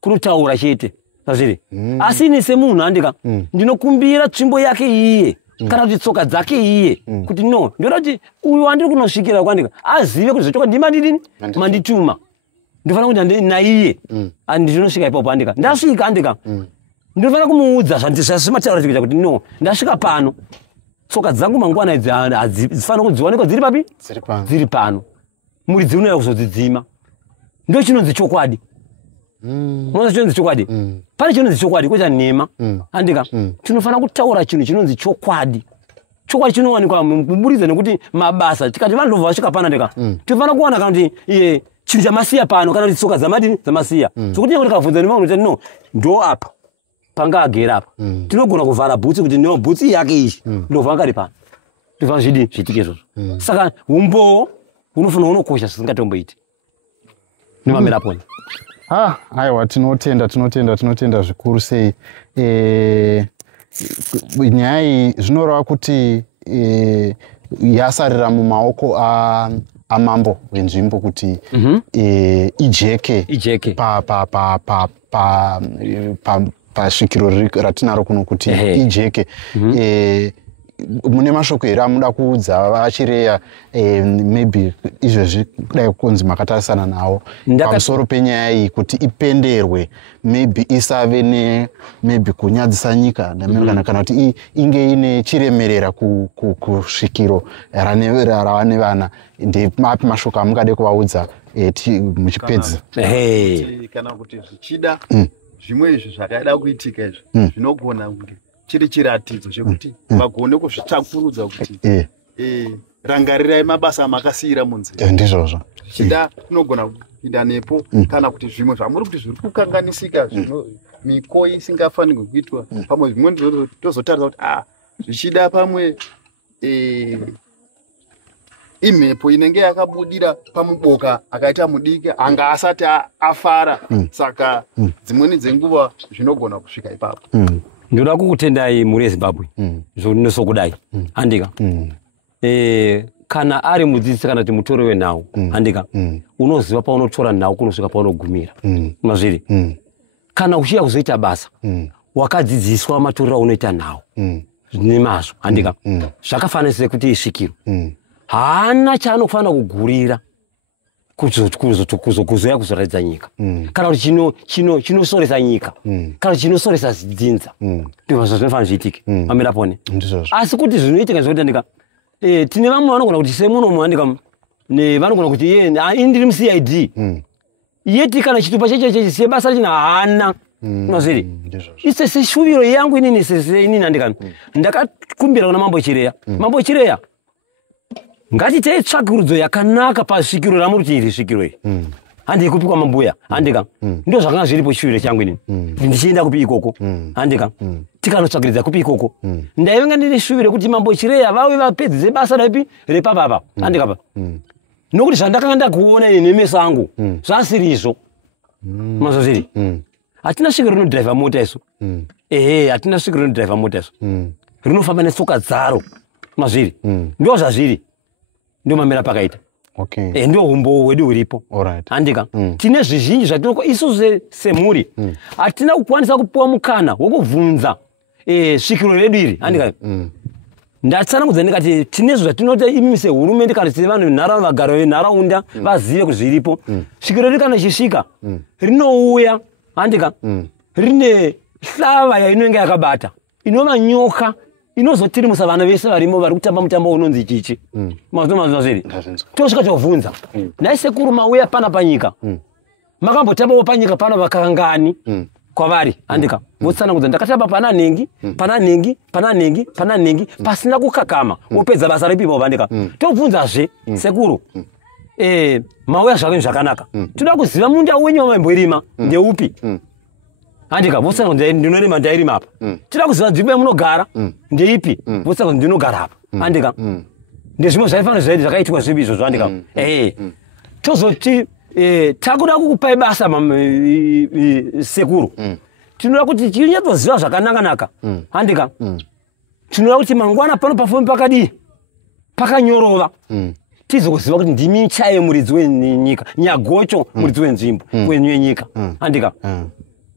kunotaura chete zvazviri asi ini semunhu handika ndinokumbira tsvimbo yake iye kana kuti tsoka dzake iye kuti no ndoda kuti uyu wandiri kunosvikira kwandika azive kuti zvochoka ndimandidini mandituma ndinofanira kuti naiye ndinosvika ipapo andika ndasvika andika ndinofanira kumuudza zvandisasimatara chikuita kuti no ndasvika pano tsoka dzangu mangwana idzi hadzifanira kudziwanikwa dziri papi dziri pano muridzi unoya kuzodzidzima ndo chinonzi chokwadi unoona chinonzi chokwadi pane chinonzi chokwadi kwete nhema andika tinofanira kutaura chinhu chinonzi chokwadi chokwadi chinowanikwa muburidza nekuti mabasa tikati vanhu ndobva vasvika pano andika tinofanira kuwana kana kuti chinhu chamasiya pano kana kuti tsoka dzamasiya sokuti nyange tikabvunza nevanhu kuti no ndo apa panga agera apa tinogona kuvhara bhutsi kuti no bhutsi yake ichi ndobva angari pano tinofanira zvidi zviitike izvozvo saka umbowo unofanira unokosha sisingatomboiti nimamira poni aiwa tinotenda zvikuru sei nyaya iyi zvinoreva kuti yasarira mumaoko amambo wenzvimbo kuti ijeke pasvikiro ratinaro kuno kuti ijeke mune mashoko here amuda kuudza vachireya maybe izvezvi kudai kunzi makatarisana nawo pamusoro penyaya iyi kuti ipenderwe maybe isave maybe kunyadzisa nyika kana kuti inge ine chiremerera kusvikiro ravane vana ndemapi mashoko amungade kuvaudza muchipedzi kana kuti zvichida zvimwe izvi zvakaida kuitika izvi zvinogona kunge chiri chiratidzo chekuti vagone kuzvitsvakurudza kuti rangarirai mabasa makasiyira munzira ndizvozvo zvichida kunogona kupinda nepo kana kuti zvimwe zvamuri kuti zviri kukanganisika miko isingafanirwi kuitwa pamwe zvimwe tozotaridza kuti zvichida pamwe imhepo inenge yakabudira pamuboka akaita mudiki anga asati afara saka dzimweni dzenguva zvinogona kusvika ipapo ndoda kukutendai muri ezimbabwe zvonosokudai andika kana ari mudzidzisi kana kuti mutori wenhau andika unoziva paunotora nhau kunosvika paunogumira mazviri kana uchiya kuzoita basa wakadzidziswa matorero aunoita nhau nemazvo andika zvakafanira sekuti isvikiro haana chaanofanira kugurira kuzoya kuzoratidza nyika kana kuti chinosoresa nyika kana kuti chinosoresa dzinza ndizvo zvinofanira zviitike mamira pone asi kuti zvinoitika zvokuti andika tine vamwe vanogona kuti semunomu andika vanogona kuti indiri mucid yeti kana chitupa chechechechi sebasa china haana mazviri ise seshuviro yangu inini inini andika ndakakumbira kuna mambo chireya ngatitei tsvakurudzo yakanaka pasvikiro ramuri kuti iri svikiro iyi handii kupi kwamambuya andika ndo zvakanga zviripo chishuviro changu inini ndichienda kupi ikoko andika tikanotsvakiridza kupi ikoko ndaivenga ndine shuviro kuti mambo chireya vave vapedzise basa raipi repapapa andikapa nokuti zvandakanga ndakuona nemeso angu zvasiri izvo mazvo zviri hatina svikiro rinodhiraivha mota isu hatina svikiro rinodhiraivha mota isu rinofamba netsoka dzaro mazviri ndo zvazviri ndio mamira pakaita ndio umbo hwedu huripo andika tine zvizhinji zvatinoko isu semhuri hatina kukwanisa kupiwa mukana wokubvunza svikiro redu iri andika ndatsanangudza ndikati tinezvo zvatinoita imi sehurumende kana tine vanhu venharaunda vagara venharaunda vazive kuti zviripo svikiro redu kana richisvika rinouya andika rine hlava yainenge yakabata inova nyoka inozotirimusa vana vese varimo vari kutamba mutambo unonzi ichichi mazviri tosvika tovhunza naisekuru mauya pana panyika makambotambawo panyika pana vakangani kwavari andika votsanangudza ndakatamba pana nhengi pasina kukakama wopedza basa ripipo andika tobvunzazve sekuru mauya zvake zvakanaka toda kuziva munda wenyu wamaimboirima ndeupi andika votsanangudza ndinorima ndairima apa toda kuziva nzvimbo yamunogara ndeipi votsanangudza ndinogara apa andika ndezvimwe zvaifanira zvaiti zvakaitwa zvipi izvozvo andika tozoti takuda kukupai basa sekuru tinoda kuti tinyatsoziva zvakanaka andika tinoda kuti mangwana pano pafumi pakadii pakanyorova tizokuziva kuti ndimi chaye muridzi wenyika nyagocho muridzi wenzvimbo wenyika andika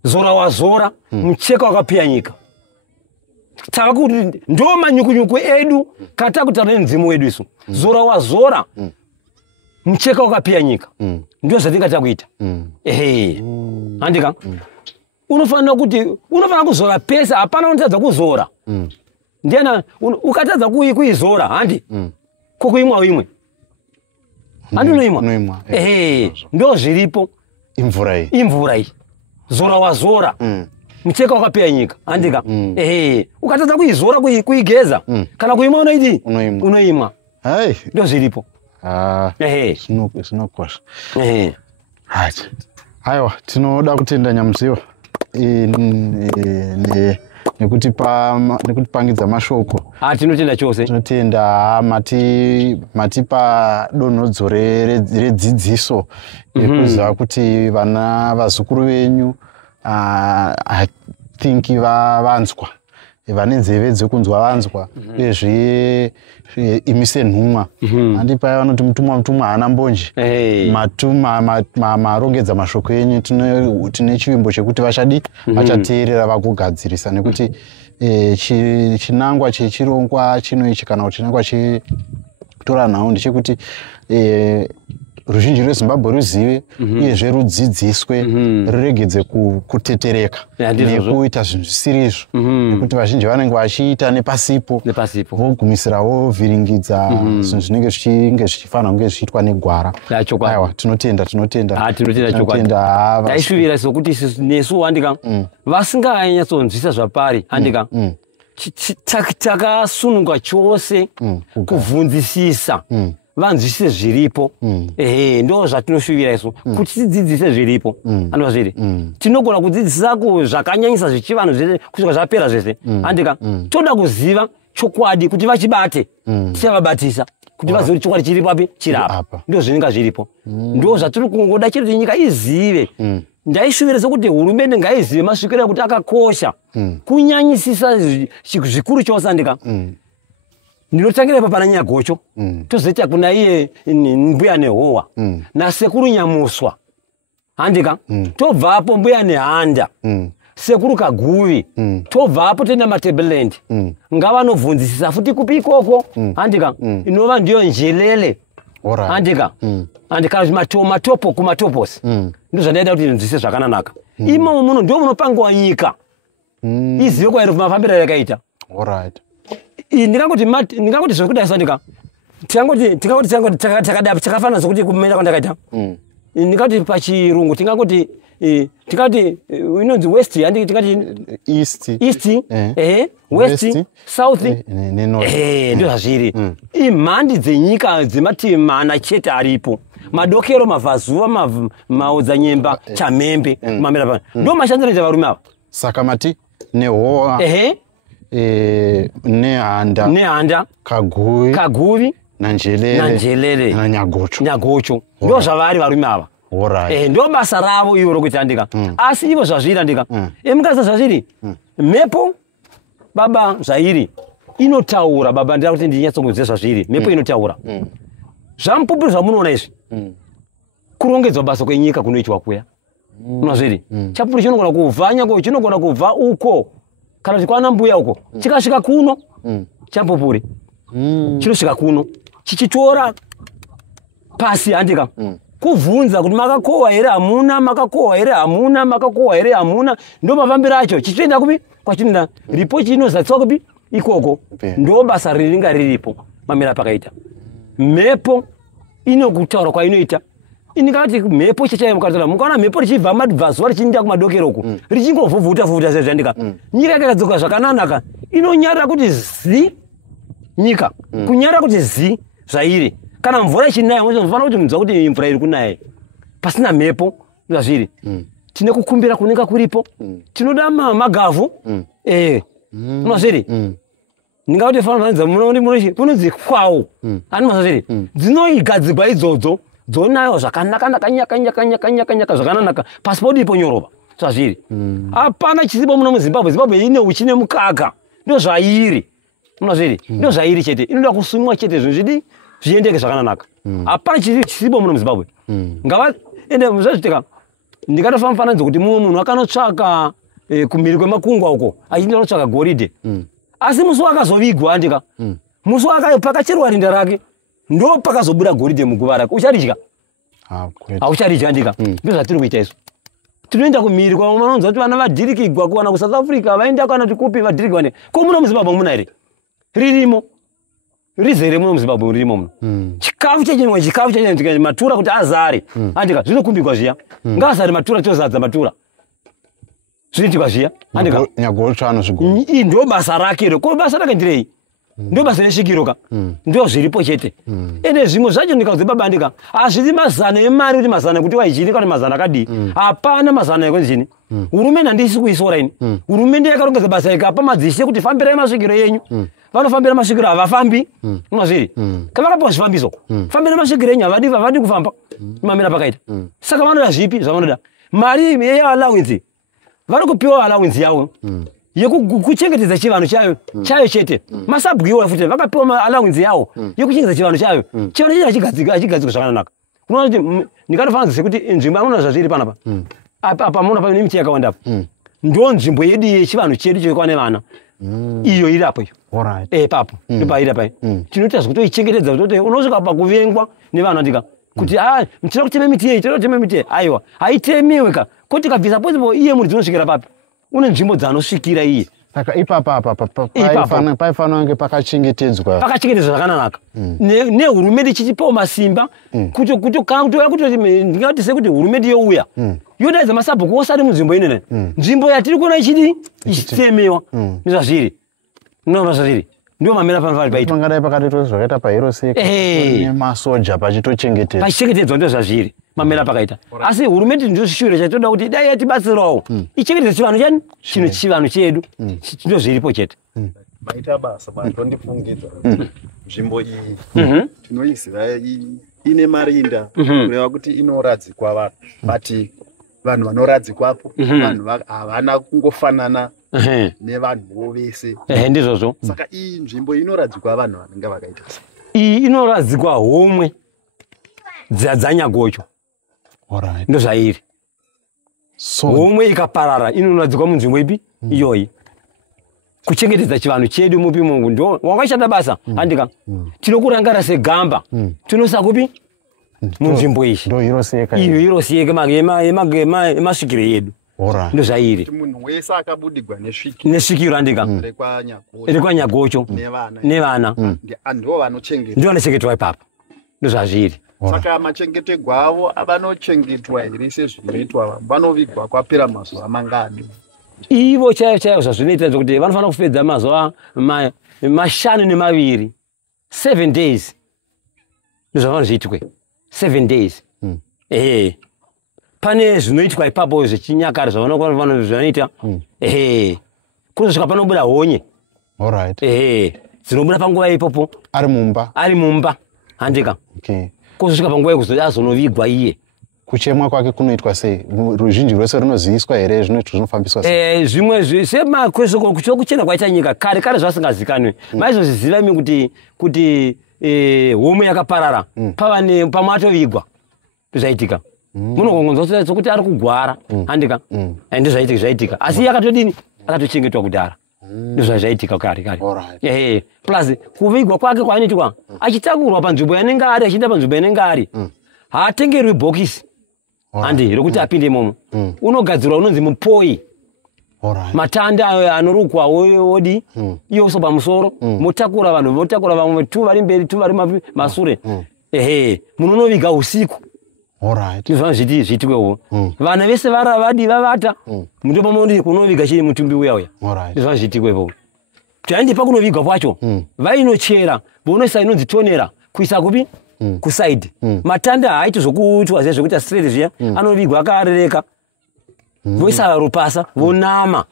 zora wazora mucheka wakapiya nyika saka kuti ndo manyukunyuku edu katakutana nemzimu wedu isu zora wazora mcheka ukapia nyika ndio zvatingata kuita ehe andika unofanira kuzora pesa hapana unotadza kuzora ndiana ukatadza kuizora handi kokuimwa imwe handi unoimwa ehe ndo zviripo imvura iyi zora wazora mcheka wakapia nyika andika ehe ukatadza kuizora kuigeza kana kuimwa unoiti unoimwa ndo zviripo ehe zvinokosha aiwa tinoda kutenda Nyamuziwa nekutipangidza mashoko tinotenda chose tinotenda matipa donhodzo redzidziso yekuziva kuti vana vazukuru venyu I think vanzwa vane nzeve dzekunzwa vanzwa uyezve imi senhumwa handi paya vanoti mutumwa haana mbonje marongedza mashoko enyu tine chivimbo chekuti vachateerera vakugadzirisa nekuti chinangwa chechirongwa chino ichi kana kuti chinangwa chetora nhau ndechekuti ruzhinji rweZimbabwe ruzive uyezve rudzidziswe ruregedze kutetereka nekuita zvinhu zvisirizvo nekuti vazhinji vanenge vachiita nepasipo vogumisira vovhiringidza zvinhu zvinenge zvichifanira kunge zvichiitwa negwara aiwa tinotenda taishuvira sokuti nesu handika vasinganyatsonzwisa zvapari handika takasununga chose kubvunzisisa vanzwisise zviripo ndo zvatinoshuvira isu kuti tidzidzise zviripo anova zviri tinogona kudzidzisa zvakanyanyisa zvichivanhu zvese kusvika zvapera zvese handika toda kuziva chokwadi kuti vachibate tichavabatisa kuti vazive kuti chokwadi chiri papi chirapa ndo zvinenge zviripo ndo zvatiri kungoda chete kuti nyika izive ndaishuvira sekuti hurumende ngaizive masvikiro ekuti akakosha kunyanyisisa zvikuru chose handika ndinotangira pana Nyagocho tozoita kuna iye mbuya nehowa nasekuru Nyamuswa handika tobvapo mbuya nehanda sekuru Kaguvi tobvapo tenda Matebelendi ngavanobvunzisisa futi kupi ikoko handika inova ndiyo njelele handika handika matopo kumatoposi ndo zvandaida kuti nzwise zvakananaka imomo muno ndio munopangwa nyika izive kwairi mafambiro yakaita ndingangoti zvekudai ndika takafanana sokuti kumenya kwandakaita ndingati pachirungu tingati inonzi west handi tingati east west south ndio zvazviri imhandi dzenyika dzemativi mana chete aripo madokero mavhazuva maodzanyemba chamembe mamera pana ndo mashandiro evarume ava saka mati nehowa nehanda Kaguvi nanjelele nanyagocho ndo zvavari varume ava ndo basa ravo ivo rokuti handika asi ivo zvazviri handika emukasa zvazviri mhepo baba zvairi inotaura baba ndira kuti ndinyatsongoziva zvazviri mhepo inotaura zvamupupuri zvamunoona izvi kurongedzwa basa kwenyika kunoitwa kuya unazviri chapupuri chinogona kubva nyako chinogona kubva uko kana kuti kwana mbuya uko chikasvika kuno champupuri chinosvika kuno chichitora pasi handika kuvhunza kuti makakohwa here hamuna makakohwa here hamuna makakohwa here hamuna ndo mafambiro acho chichienda kupi kwachinoenda ripo chinozatswa kupi ikoko ndo basa riringa riripo mamira pakaita mhepo inokutaura kwainoita indikati mhepo chachaya mukataura mukaona mhepo richibva madbvazuva richiinda kumadokero uko richingovhuvhuta sezvandika nyika yakadzoka zvakananaka inonyarira kuti zi nyika kunyarira kuti zi zvairi kana mvura ichinaya munofanira kuti munzwa kuti mvura iri kunaya pasina mhepo zvazviri tine kukumbira kunenge kuripo tinoda magavhu unozviri ndingati fananza munonzi kwawo ani mazviri dzinoigadzigwa idzodzo dzonayo zvakanaka kanyaka zvakanaka pasipoti ipo nyorova zvazviri hapana chisipo muno muZimbabwe Zimbabwe ine uchine mukaka ndo zvairi munozviri ndo zvairi chete inoda kusumwa chete zvinhu zviendeke zvakanaka hapana chisipo muno muZimbabwe ngava ende muzvazvitika ndikatofamba mufananidzo kuti mumwe munhu akanotsvaka kumhiri kwemakungwa uko achinda kunotsvaka goridhe asi musi wakazovigwa andika musi pakacherwa rinda rake ndo pakazobuda goridhe muguva rake ucharidya haucharidya andika ndo zvatiri kuita isu tinoenda kumhiri kwamanonzwa kuti vana vadhirikigwa kuwana kuSouth Africa vaenda kana tikupi vadhirikigwa ne ko muno muZimbabwe muna here ririmo rizere muno muZimbabwe ririmo muno chikafu chechenwa matura kuti azare andika zvinokumbirwa zviya ngaazare matura tozadza matura zvinoitika zviya andika nyagoltsvano ndo basa rake ro ko basa rake ndirei ndo basa reshikiro ka ndo zviripo chete ende zvimwe zvacho ndikaudze baba andika hazvidi mazana emari kuti mazana kuti waichini kana mazana akadii hapana mazana ekwenzini hurumende handisi kuisora ini hurumende yakarongedza basa ikapa madzishe kuti fambirai masvikiro yenyu vanofambira masvikiro havafambi unazviri kavakapiwa zvifambiso fambirai masvikiro yenyu havadi kufamba mamira pakaita saka vanoda zvipi zvavanoda mari yeallowance vari kupiwa allowance yavo yekuchengetedza chivanhu chayo chete masabwiwa futi vakapiwa allowance yawo yekuchengetedza chivanhu chayo chivanhu chedu achigadzikwa zvakanaka unoona kuti ndikatofanira sekuti nzvimbo yamunoona zvazviri panapa apa munoona pane miti yakawanda apa ndo nzvimbo yedu yechivanhu chedu chekwa nevana iyo iri apo iyo papo ndopairi apa tinoita zvekutoichengetedza kuti unosvika pakuvengwa nevanhu andika kuti tinoda kutema miti yei tinoda kutema miti yei aiwa haitemiwe ka kuti kabvisa possible iye munhu dzinosvikira papi une nzvimbo dzanosvikira iye saka ipapa paifanira kunge pakachengetedzwa zvakanaka nehurumende ichichipawo masimba ndingati sekuti hurumende youya yodaidza masabhuku ose ari munzvimbo inene nzvimbo yatiri kuona ichitemewa nezvazviri nova zvazviri ndio mamera pamvari paita pangadai pakatoitwa zvakaita pahero seka nemasoja pachichengetedzwa ndo zvazviri mamera pakaita asi hurumende ndio shure chatoda kuti dai yatibatsirawo ichengetedze chivanhu chani chino chivanhu chedu ndo zviripo chete maita basa bandondifungidza nzvimbo iyi tinoiziva ine marinda kureva kuti inoradzikwa vanhu bati vanhu vanoradzikwapo vanhu havana kungofanana nevanhuwo vese ndizvozvo saka iyi nzvimbo inoradzikwa vanhu vanenge vakaita iyi inoradzikwa homwe dzanyagocho ndo zvairi homwe ikaparara inoradzikwa munzvimbo ipi iyoyi kuchengetedza chivanhu chedu mupi mungu ndo wakashanda basa andika tinokurangara segamba tinosa kupi munzvimbo iyi iyo irosiyeke emasvikiro yedu ndo zvairi munhu wese akabudigwa nesvikiro andika rekwanyagocho nevana ndo vanochengetwa ipapo ndo zvazviri saka machengeterwo avo avanochengetwa here sezvinoitwa vanovigwa kwapera mazuva mangani ivo chaivo zvazvinoita kuti vanofanira kupedza mazuva 5 7 days ndozvavanozviitwe 7 days pane zvinoitwa ipapo zvechinyakare zvavanoita kuzosvika panobuda honye dzinobuda panguva ipopo ari mumba handika kuzosvika panguva yekuzoti azonovigwa iye kuchemwa kwake kunoitwa sei ruzhinji rwese runoziviswa here zvinofambiswa sei zvimwe sekuchena kwaita nyika kare zvasingazikanwi maizozviziva imi kuti homwe yakaparara pamwe atovigwa zvaitika munogongonza sokuti ari kugwara handika ndo zvaitika asi yakatodini akatochengetwa kudhara ndo zvaitika kare plus kuvigwa kwake kwaanoitwa achitakurwa panzvimbo yanenge ari achienda panzvimbo yanenge ari haatengerwi bhokisi handi rokuti apinde imomo unogadzirwa unonzi mupoi matanda anorukwa wodi iyoso pamusoro motakura vanhu votakura vamwe 2 vari mberi 2 vari masure munonoviga usiku ndizvana zviitikwewo vana vese vavata mutopamondi kunoviga chii mutumbi uya ndizvana zviitikwepo taindi pakunovigwa kwacho vainochera vonoisa inonzi tonera kuisa kupi kusaidi matanda haaiti zvokuitwa zviya zvekuita straight zviya anovigwa akarereka voisa rupasa vonama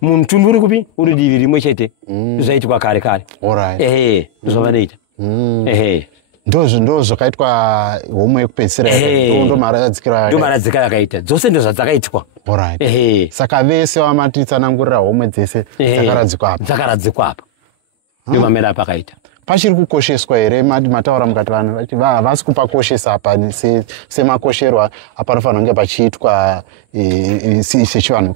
mutumbi uri kupi uri divi rimwe chete zvaitikwa kare ndozvavanoita ndo zvakaitwa homwe yekupedzisira ndo maradzikira yakaita dzose ndo zvadzakaitwa saka vese vamatitsanangurira homwe dzese dzakaradzikwa apa ndo mamera apakaita pachiri kukosheswa here mataura mukati vanhu vati havasi kupakoshesa apa semakosherwa apanofanira kunge pachiitwa sechivanhu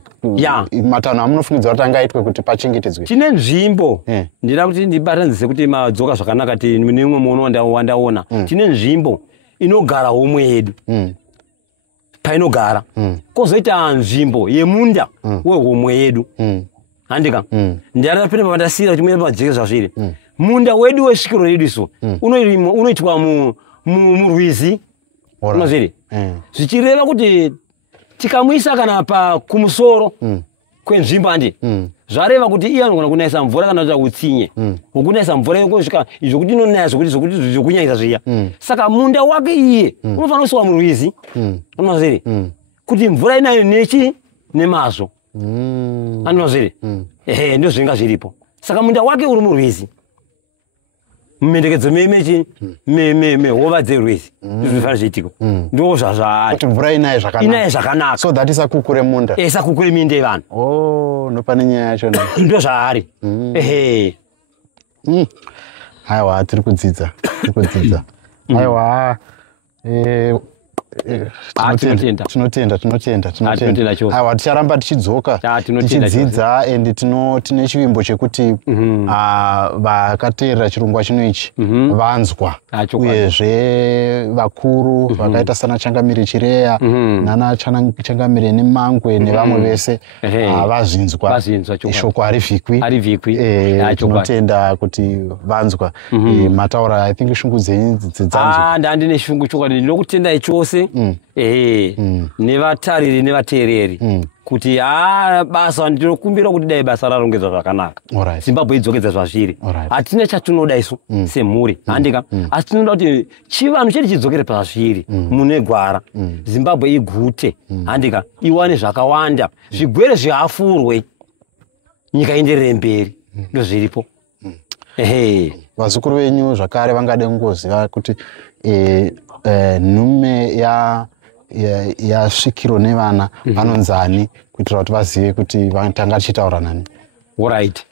matanho amunofungidzwa kuti angaitwe kuti pachengetedzwe tine nzvimbo ndida kuti ndibatanzise kuti madzoka zvakanaka nemwe muno wandaona tine nzvimbo inogara homwe yedu painogara kozoita nzvimbo yemunda wehomwe yedu handika ndiarapinde pavandasiyira kuti mune pamajeke zvazviri munda wedu wesvikiro redu iso unoitwa murwizi unozviri zvichireva kuti tikamuisa kana kumusoro kwenzvimbo andi zvareva kuti iye anogona kunayisa mvura kana kuita utsinye wokunayisa mvura yokosvika izvo kuti inonaya zvokunyayisa zviya saka munda wake iye unofanira kuisiwa murwizi unozviri kuti mvura inayo nemazvo anozviri ndio zvinga zviripo saka munda wake uri murwizi mumhendekedzo mehova dzerwizi zvinofana zviitiko ndo zvazvaari kuti mvura inaye zvakanaka so that isakukure munda isakukure minde yevanhu nopane nyaya yacho ndo zvaari haiwa tiri kudzidza haiwa tinotenda aiwa ticharamba tichidzoka tichidzidza and tine chivimbo chekuti vakateerera chirongwa chino ichi vanzwa uyezve vakuru vakaita sana Changamire Chireya nana Changamire Nemangwe nevamwe vese vazvinzwa shoko harivhikwi tinotenda kuti vanzwa mataura I think shungu dzenyu dzanzwa ndandine shungu chokwadi ndinokutendai chose nevatariri nevateereri kuti basa ndinokumbira kuti dai basa rarongedzwa zvakanaka Zimbabwe idzokedzwa zvazviri hatina chatinoda isu semhuri handika asi tinoda kuti chivanhu chedu chidzokere pazviri mune gwara Zimbabwe igute handika iwane zvakawanda zvigwere zvihafurwe nyika ienderere mberi ndo zviripo vazukuru venyu zvakare vangade kungoziva kuti nhume yasvikiro nevana vanonzani kuitira kuti vazive kuti tanga tichitaura nani right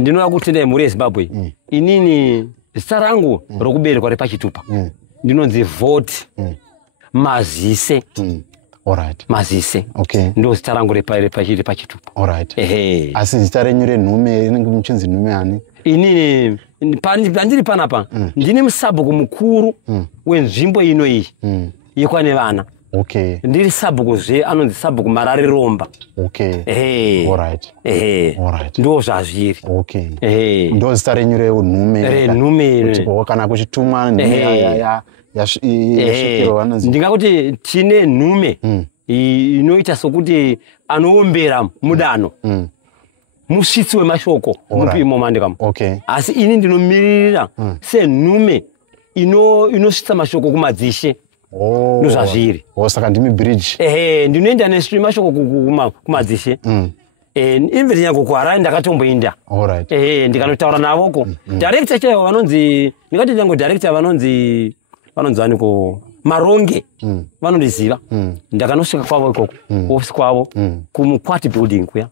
ndinoda kutendai mhuri yeZimbabwe inini zita rangu rokuberekwa repachitupa ndinonzi Vote Mazise Mazise ndo zita rangu repachitupa asi zita renyu renhume rinenge muchinzi nhume ani inini pandiri panapa ndine musabhuku mukuru wenzvimbo ino iyi yekwane vana ndiri sabhukuzve anonzi sabhuku Marare Romba ndo zvazviri ndo zita renyu renhume kana kuchitumwa ndingakuti tine nhume inoita sokuti anoombera mudano musvitsi wemashoko mupimo mandikamo asi ini ndinomiririra senhume inosvitsa mashoko kumadzishe ndozvazviri saka ndimi bridge ndinoenda nemashoko kumadzishe imve ndinyango kuHarare ndakatomboenda ndikanotaura navoko director chaivo vanonzi ndingati nyango director vanonzi vaniko Maronge vanondiziva ndakanosvika kwavo ikoko ofisi kwavo kumukwati building kuya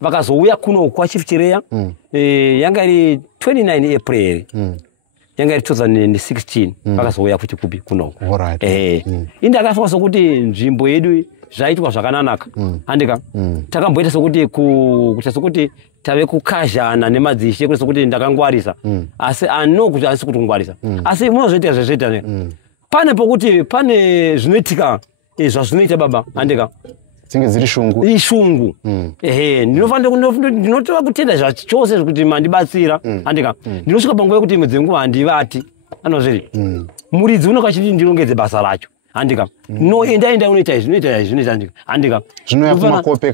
vakazouya kuno kwaChief Chireya yanga iri 29 April yanga iri 2016 vakazouya kuti kupi kuno indakafunga sokuti nzvimbo yedu zvaitwa zvakanaka handika takamboita sokuti kuita sokuti tave kukazhana nemadzishe kuti sokuti ndakangwarisa asi kuti asi kuti kungwarisa asi munozvoita zvezvoita pane pokuti pane zvinoitika zvazvinoita baba handika dzinge dziri shungu ishungu ndinotova kutenda zvachose kuti mandibatsira handika ndinosvika panguva yekuti imwe dzenguva handivati anozviri muridzi unoka chiti ndirongedze basa racho handika enda unoita izvi handika zvinouya kumakope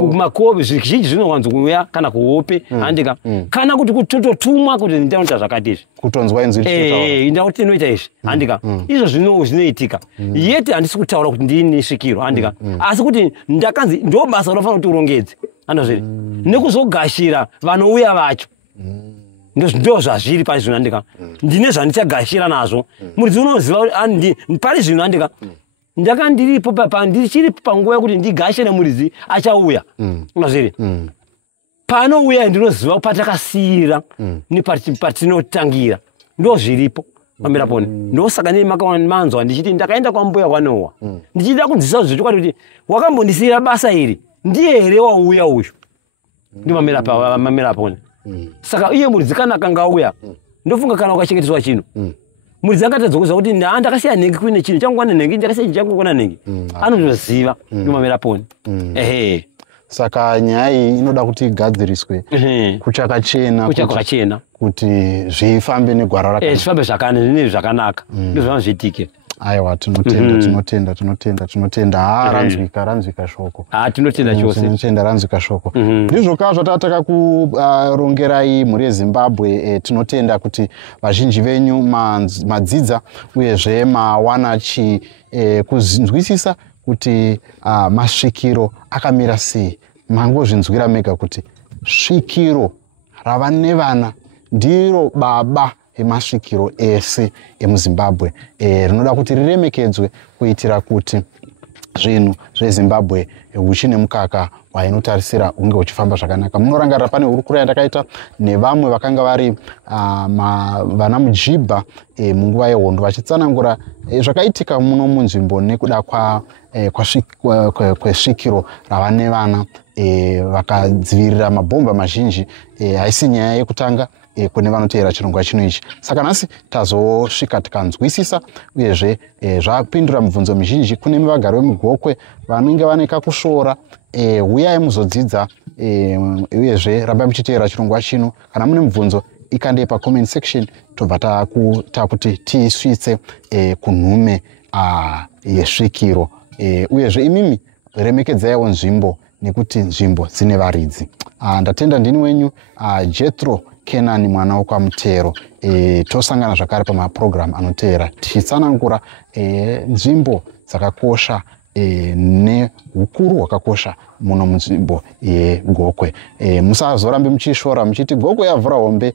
kumakope zvizhinji zvinowanzo kuuya kana kuhope handika kana kuti kutototumwa kuti ndinoita zvakati izvi kutonzwa inzwi inda kuti inoita izvi handika izvo zvinoitika yeti handisi kutaura kuti ndini svikiro handika asi kuti ndakanzi ndo basa rinofanira kuti urongedze handazviri nekuzogashira vanouya vacho ndo zvazviri pari zvino handika ndine zvandichagashira nazvo muridzi unoziva pari zvino handika ndichiri panguva yekuti ndigashire muridzi achauya unazviri panouya ndinoziva patakasiyira nepatinotangira ndo zviripo pamira pone ndosaka manzwa ndichiti ndakaenda kwambuya kwanowa ndichida kunzisa zvochokwadi kuti wakambondisiyira basa iri ndiye here wauya uyu ndimamira pone saka iye murudzikana akanga auya ndofunga kana ukachengetedzwa chino muridzi angatadza kuziva kuti ndakasiya nhengi kuine chino changu kwana nhengi ndakasiya chino changu kwana nhengi anotoziva ndimamira pone ehe saka nyaya iyi inoda kuti igadziriswe kuchakachena kuti zvifambe negwara rakanaka zvifambe zvakanaka ndozvana zviitike. Aiwa tinotenda ranzwika shoko tinotenda ranzwika shoko ndizvo ka zvatataka kurongerai mhuri yeZimbabwe tinotenda kuti vazhinji venyu madzidza uyezve mawana kunzwisisa kuti masvikiro akamira sei mangozvinzwira mega kuti svikiro rava nevana ndiro baba emasvikiro ese emuZimbabwe rinoda kuti riremekedzwe kuitira kuti zvinhu zveZimbabwe huchine mukaka wainotarisira unge uchifamba zvakanaka. Munorangarira pane hurukuro yandakaita nevamwe vakanga vari vana mujibha munguva yehondo vachitsanangura zvakaitika muno munzvimbo nekuda kwesvikiro rava nevana vakadzivirira mabhomba mazhinji haisi nyaya yekutanga kune vanoteera chirongwa chino ichi. Saka nhasi tazosvika tikanzwisisa uyezve zvapindura mibvunzo mizhinji kune vagari vemugokwe vanenge vane kakushora uyai muzodzidza uyezve rambai muchiteera chirongwa chino. Kana mune mibvunzo ikandei pacomment section tobva takuti tiisvitse kunhume yesvikiro uyezve imimi remekedzaiwo nzvimbo nekuti nzvimbo dzine varidzi. Ndatenda ndini wenyu Jethro Kenan mwana wokwamutero. Tosangana zvakare pamaprogram anoteera tichitsanangura nzvimbo dzakakosha nehukuru hwakakosha muno munzvimbo yeGokwe. Musazorambe muchishora muchiti Gokwe yavhura hombe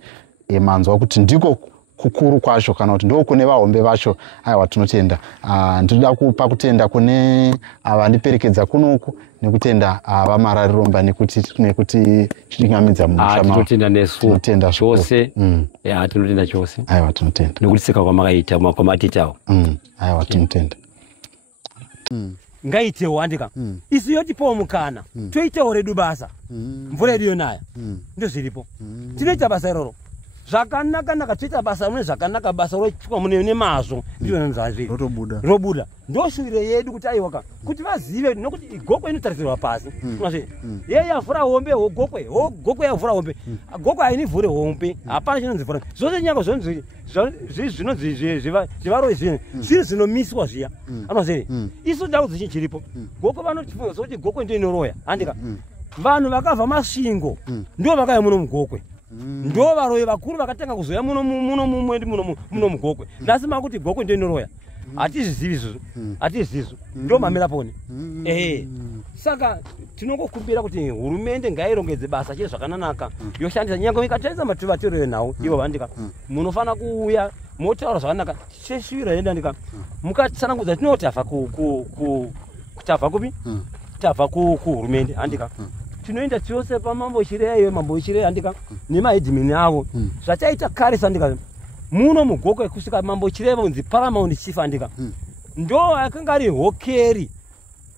manzwa kuti ndiko kukuru kwacho kana kuti ndiko kune vahombe vacho. Aiwa tinotenda. Ndinoda kupa kutenda kune vandiperekedza kunoku nekutenda vamarariromba nekuti chidingamidza tinotenda nesu chose tinotenda chose. Aiwa tinotenda nekutiseka kwamakaita kwamatitawo. Aiwa tinotenda ngaitewo andika isu yotipawo mukana toitawo redu basa mvura yedu yonaya ndozviripo tinoita basa iroro zvakanaka toita basa mune zvakanaka basa rochwa mune mazvo ndiyona nzazviri robuda ndoshuviro yedu kuti aiwaka kuti vazive nokuti Gokwe inotarisirwa pasi yeye yavhura hombe Gokwe yavhura hombe Gokwe hainivhure hombe hapana chinonzi vhura zvose nyanga zvinonzi zvivaro izvi zviri zvinomiswa zviya anozere isu ndau dzichinji chiripo Gokwe vanotifunga kuti Gokwe ndio inoroya handika vanhu vakabva masvingo ndio vakauya muno mugokwe ndo varoyi vakuru vakatanga kuzoya muno mugokwe nhasi makuti Gokwe ndio inoroya hatizvizivi ndo mamira pone saka tinongokumbira kuti hurumende ngairongedze basa chiri zvakanaka yoshandisa nyange ikatarisa mativatiro enhau ivo vandika munofana kuuya motaura zvakanaka cheshuvira yenda ndika mukatsanangudza tinoti tabva kupi tabva kuhurumende handika tinoenda chose pamambo chireyo mambo chireyo handika nemahedhimini avo zvachaita kare sandika muno mugokwe kusvika mambo chirevo unzi Paramount Chief handika ndo akanga ari hokeri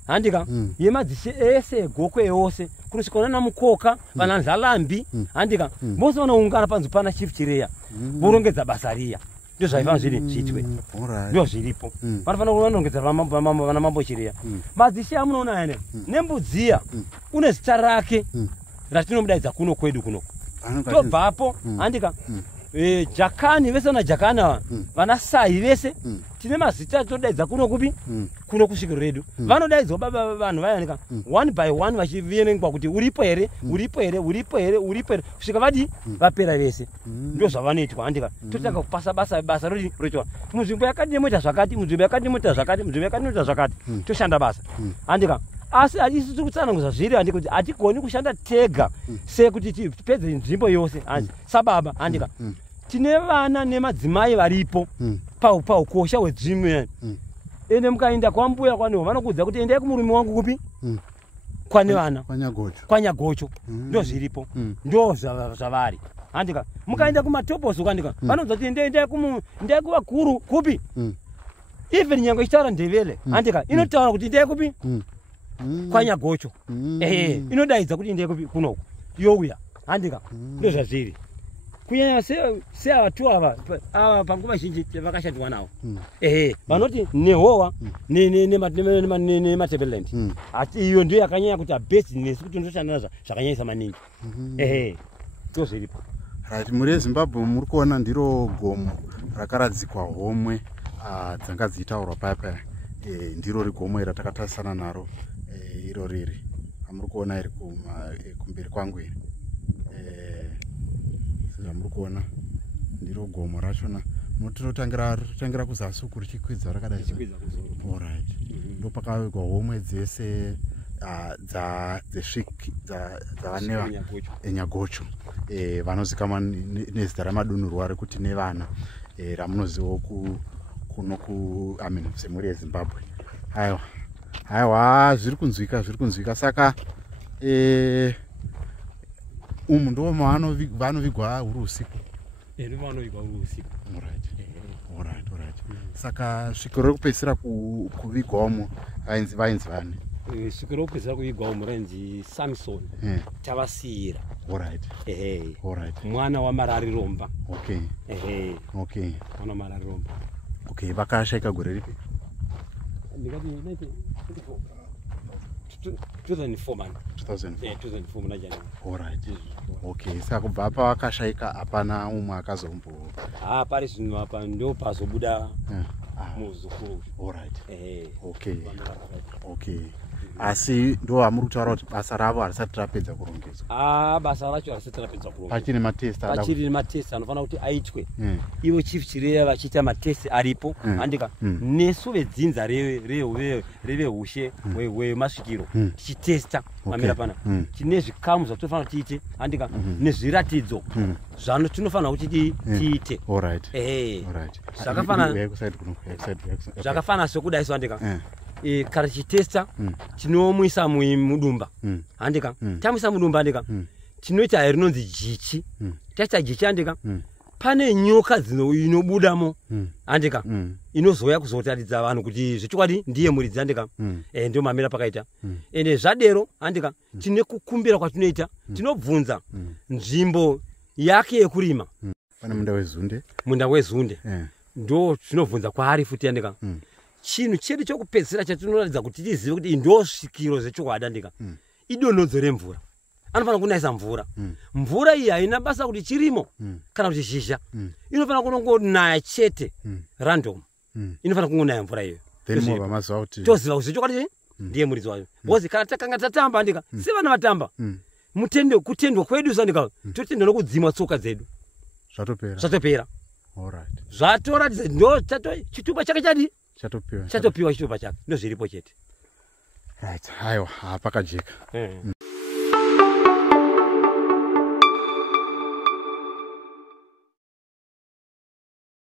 handika yemadzishe ese eGokwe yose kunosvika nana mukoka vana nzalambi handika vose vanoungana panzwi pana Chief Chireya vorongedza basa riya ndio zvaifanira zviri zviitwe ndio zviripo vanofana kuvanongedza vana mambo Chireya madzishe amunoona ane nembudziya une zita rake ratinomudaidza kuno kwedu kuno tobvapo handika Jakani vese na Jakana vana sai vese tine mazita todaidza kuno kupi kuno kusvikiro redu vanodaidzwa baba vanhu vayanika one by one vachivenengwa kuti uripo here kusvika vadi vapera vese ndio zvavanoitwa handika totanga kupasa basa roitwa munzvimbo yakati nemoita zvakati munzvimbo yakati nemoita zvakati munzvimbo yakati nemoita zvakati toshanda basa handika asi hatisi tiri kutsanangudza zviri handika kuti hatigoni kushanda tega sekuti tipedze nzvimbo yose sababa handika tine vana nemadzimai varipo paukosha hwedzimwe ende mukaenda kwambuya kwaniwo vanokuudza kuti endai kumurume wangu kupi kwane vana kwanyagocho ndo zviripo ndo zvavari andika mukaenda kumatoposo kandika vanonza kuti ndai kuvakuru kupi even nyange ichitaura ndevele andika inotaura kuti ndai kupi kwanyagocho inodaidza kuti ndai kupi kunoko youya andika ndo zvazviri kunyanya seavatu ava panguva zhinji vakashandwa navo vanoti nehowa nematableland iyo ndiyo yakanyanya kuti abusiness kuti ndoshanda nazvo zvakanyanyisa maningi ndo zviripo. Right, muri Zimbabwe muri kuona ndiro gomo rakaradzikwa homwe dzanga dziitaurwa papa ndiro rigomo ratakatarisana naro iro riri amuri kuona iri kumberi kwangu iri muri kuona ndiro gomo rachona mutotangira kuzasi uku richikwidza rakadai. Alright, ndo pakavigwa homwe dzese dzesviki dzavaneva enyagocho vanozikamwa nezita ramadunhurwa rekuti nevana ramunozivawo kuno semhuri yeZimbabwe. Aiwa zviri kunzwika saka umu ndo vanovigwa huri usiku. Alright. Saka svikiro rekupedzisira kuvigwamo vainzi vani? Svikiro rekupedzisira kuvigwamo rainzi Samson Tavasiyira. Alright. Mwana waMarari Romba. Okay. Mwana waMarari Romba. Okay, vakashayika gore ripi? Ndikati 2004 man. 2004 muna January. Alright. Okay, saka kubva apa vakashayika hapana umwe akazombo. Pari zvino apa ndo pazobuda muzukuru. Alright. Okay. Asi ndo amuri kutaura kuti basa ravo harisati rapedza kurongedzwa. Basa racho harisati rapedza kurongedzwa. Pachiri matest anofanira kuti aitwe. Ivo chief chireva vachiita matest aripo andika nesu vedzinza revehushe wemasvikiro tichitesta mamira pana tine zvikamu zvatofanira kuti tiite andika nezviratidzo zvanofanira kuti tiite. Zvakafana sokudaiso andika kana tichitesta tinomwisa mudumba andika tamwisa mudumba andika tinoita rinonzi jichi taita jichi andika pane nyoka inobudamo andika inozouya kuzotaridza vanhu kuti zvechokwadi ndiye muridzi andika ndio mamira pakaita ende zvadero andika tine kukumbira kwatinoita tinobvunza nzvimbo yake yekurima pane munda wezunde ndo tinobvunza kwaari futi andika chinhu chedu chokupedzisira chatinoratidza kuti tizive kuti ndo svikiro zvechokwadi andika idonhodzo remvura anofanira kunayisa mvura iyi haina basa kuti chirimo kana kuti zhizha inofanira kunongonaya chete random inofanira kungonaya mvura iyoyo toziva kuti zvechokwadi ndiye muridzi wayo because kana takanga tatamba andika sevana vatamba kutendwa kwedu sandika totendwa nokudzima tsoka dzedu zvatopera zvatoratidza ndo chitupa chake chatopiwa chitupa chake ndo zviripo chete. Right, aiwa pakajeka.